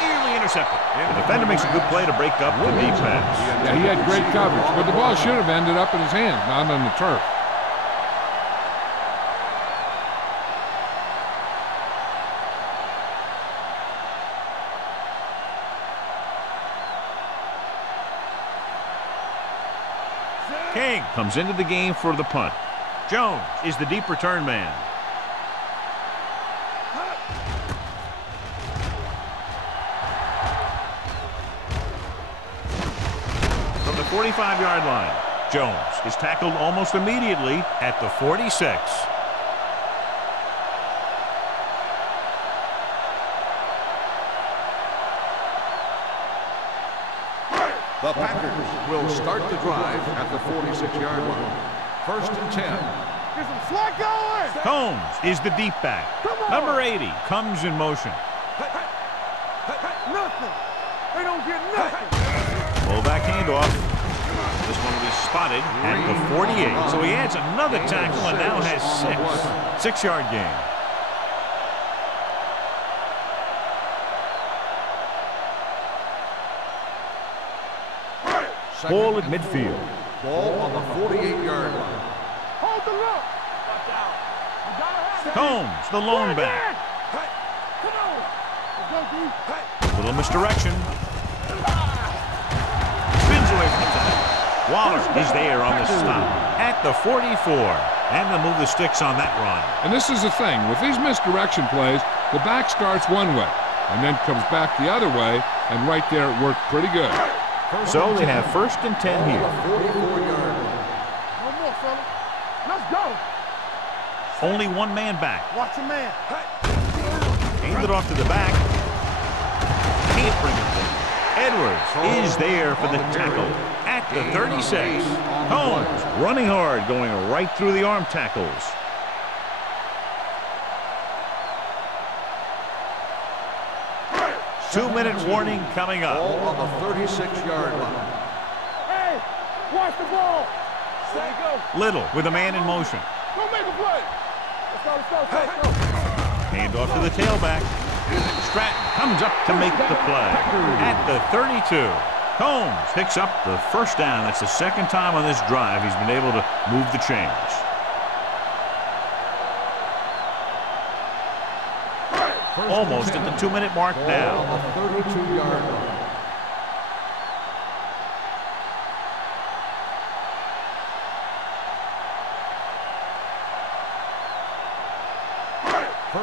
Nearly intercepted. The defender makes a good play to break up the deep pass. Yeah, he had great coverage, but the ball should have ended up in his hands, not on the turf. King comes into the game for the punt. Jones is the deep return man. From the 45-yard line, Jones is tackled almost immediately at the 46. The Packers will start the drive at the 46-yard line. First and 10. Get some slack going. Combs is the deep back. Number 80 comes in motion. Nothing. They don't get nothing. Fullback handoff. This one will be spotted at the 48. So he adds another tackle and now has 6. 6-yard gain. Ball at midfield. Ball on the 48-yard line. Hold the look. Watch out. You gotta have it. Combs, the lone back. Come on. Let's go, D. Little misdirection. Spins away from the tackle. Waller is there on the stop at the 44. And they'll move the sticks on that run. And this is the thing. With these misdirection plays, the back starts one way and then comes back the other way, and right there it worked pretty good. So they have first and 10 here. 44-yard line. No more, fella. Let's go. Only one man back. Watch a man. Aimed it off to the back. Can't bring it down. Edwards is there for the tackle at the 36. Holmes running hard, going right through the arm tackles. Two-minute warning coming up. Ball on the 36-yard line. Hey, watch the ball. There you go. Little with a man in motion. Go make a play. Let's go, let's go, let's go. Hand off to the tailback. Stratton comes up to make the play at the 32. Combs picks up the first down. That's the second time on this drive he's been able to move the chains. Almost at the 2-minute mark now. On the 32-yard line.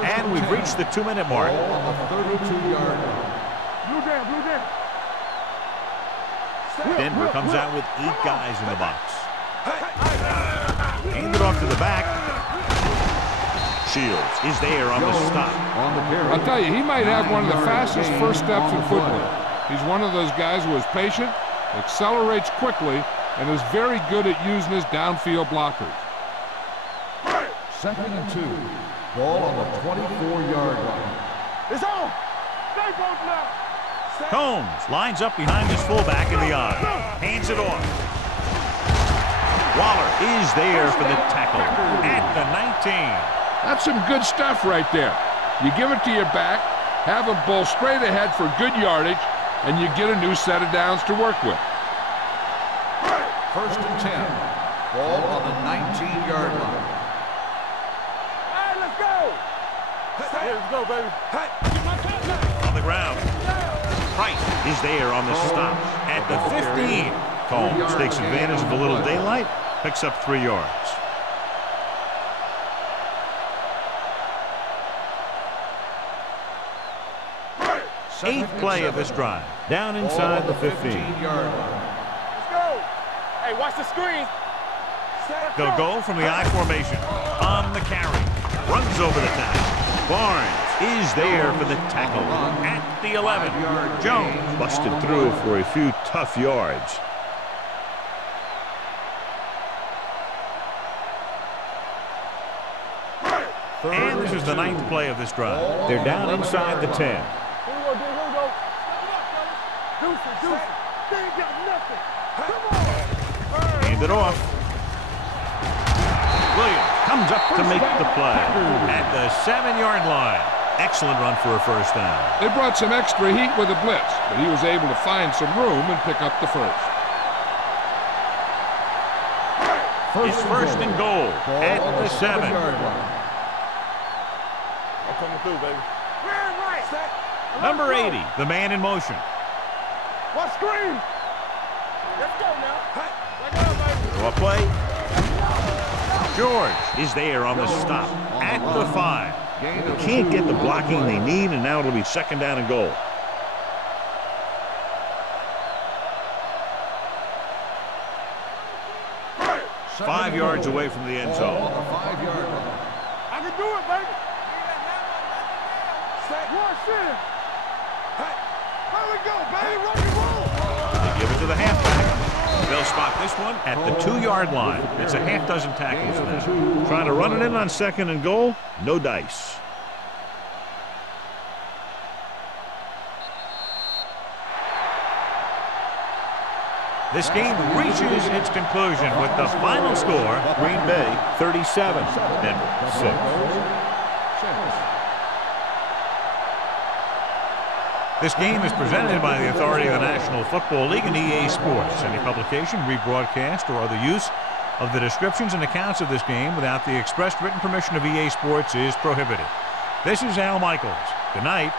And we've reached the 2-minute mark. On the 32-yard line. Blue down, blue down. Denver comes out with 8 guys in the box. Handed off to the back. Shields is there on the stop. I'll tell you, he might have one of the fastest first steps in football. He's one of those guys who is patient, accelerates quickly, and is very good at using his downfield blockers. 2nd and 2. Ball on the 24-yard line. It's on. Stay both now. Combs lines up behind his fullback in the eye. Hands it off. Waller is there for the tackle at the 19. That's some good stuff right there. You give it to your back, have him pull straight ahead for good yardage, and you get a new set of downs to work with. 1st and 10. Ball on the 19-yard line. All right, let's go. Hey, let's go, baby. Hey, get my touchdown. On the ground. Price is there on the stop at the 15. Combs takes advantage of a little daylight, picks up 3 yards. 8th play of this drive. Down inside the 15. 15-yard line. Let's go. Hey, watch the screen. They'll go from the I formation. On the carry. Runs over the tackle. Barnes is there for the tackle at the 11. Jones busted through for a few tough yards. And this is the 9th play of this drive. They're down inside the 10. Here we go, here we go. Deuce it, deuce it. They ain't got nothing. Come on. Hand it off. Williams comes up to make the play at the 7-yard line. Excellent run for a first down. They brought some extra heat with a blitz, but he was able to find some room and pick up the first. It's first and goal at the 7. I'm coming through, baby. We're right. Set. Number 80, the man in motion. What screen? Let's go now. Hey, let go, baby. Draw play. George is there on the stop at the 5. They can't get the blocking they need, and now it'll be 2nd down and goal. Five yards away from the end zone. On the 5-yard line. I can do it, baby. Set. Rush in. Hey, there we go, baby. Rock and roll. They give it to the halfback. They'll spot this one at the 2-yard line. It's a half dozen tackles now. Trying to run it in on 2nd and goal. No dice. This game reaches its conclusion with the final score, Green Bay 37, Denver 6. This game is presented by the authority of the National Football League and EA Sports. Any publication, rebroadcast, or other use of the descriptions and accounts of this game without the expressed written permission of EA Sports is prohibited. This is Al Michaels. Good night.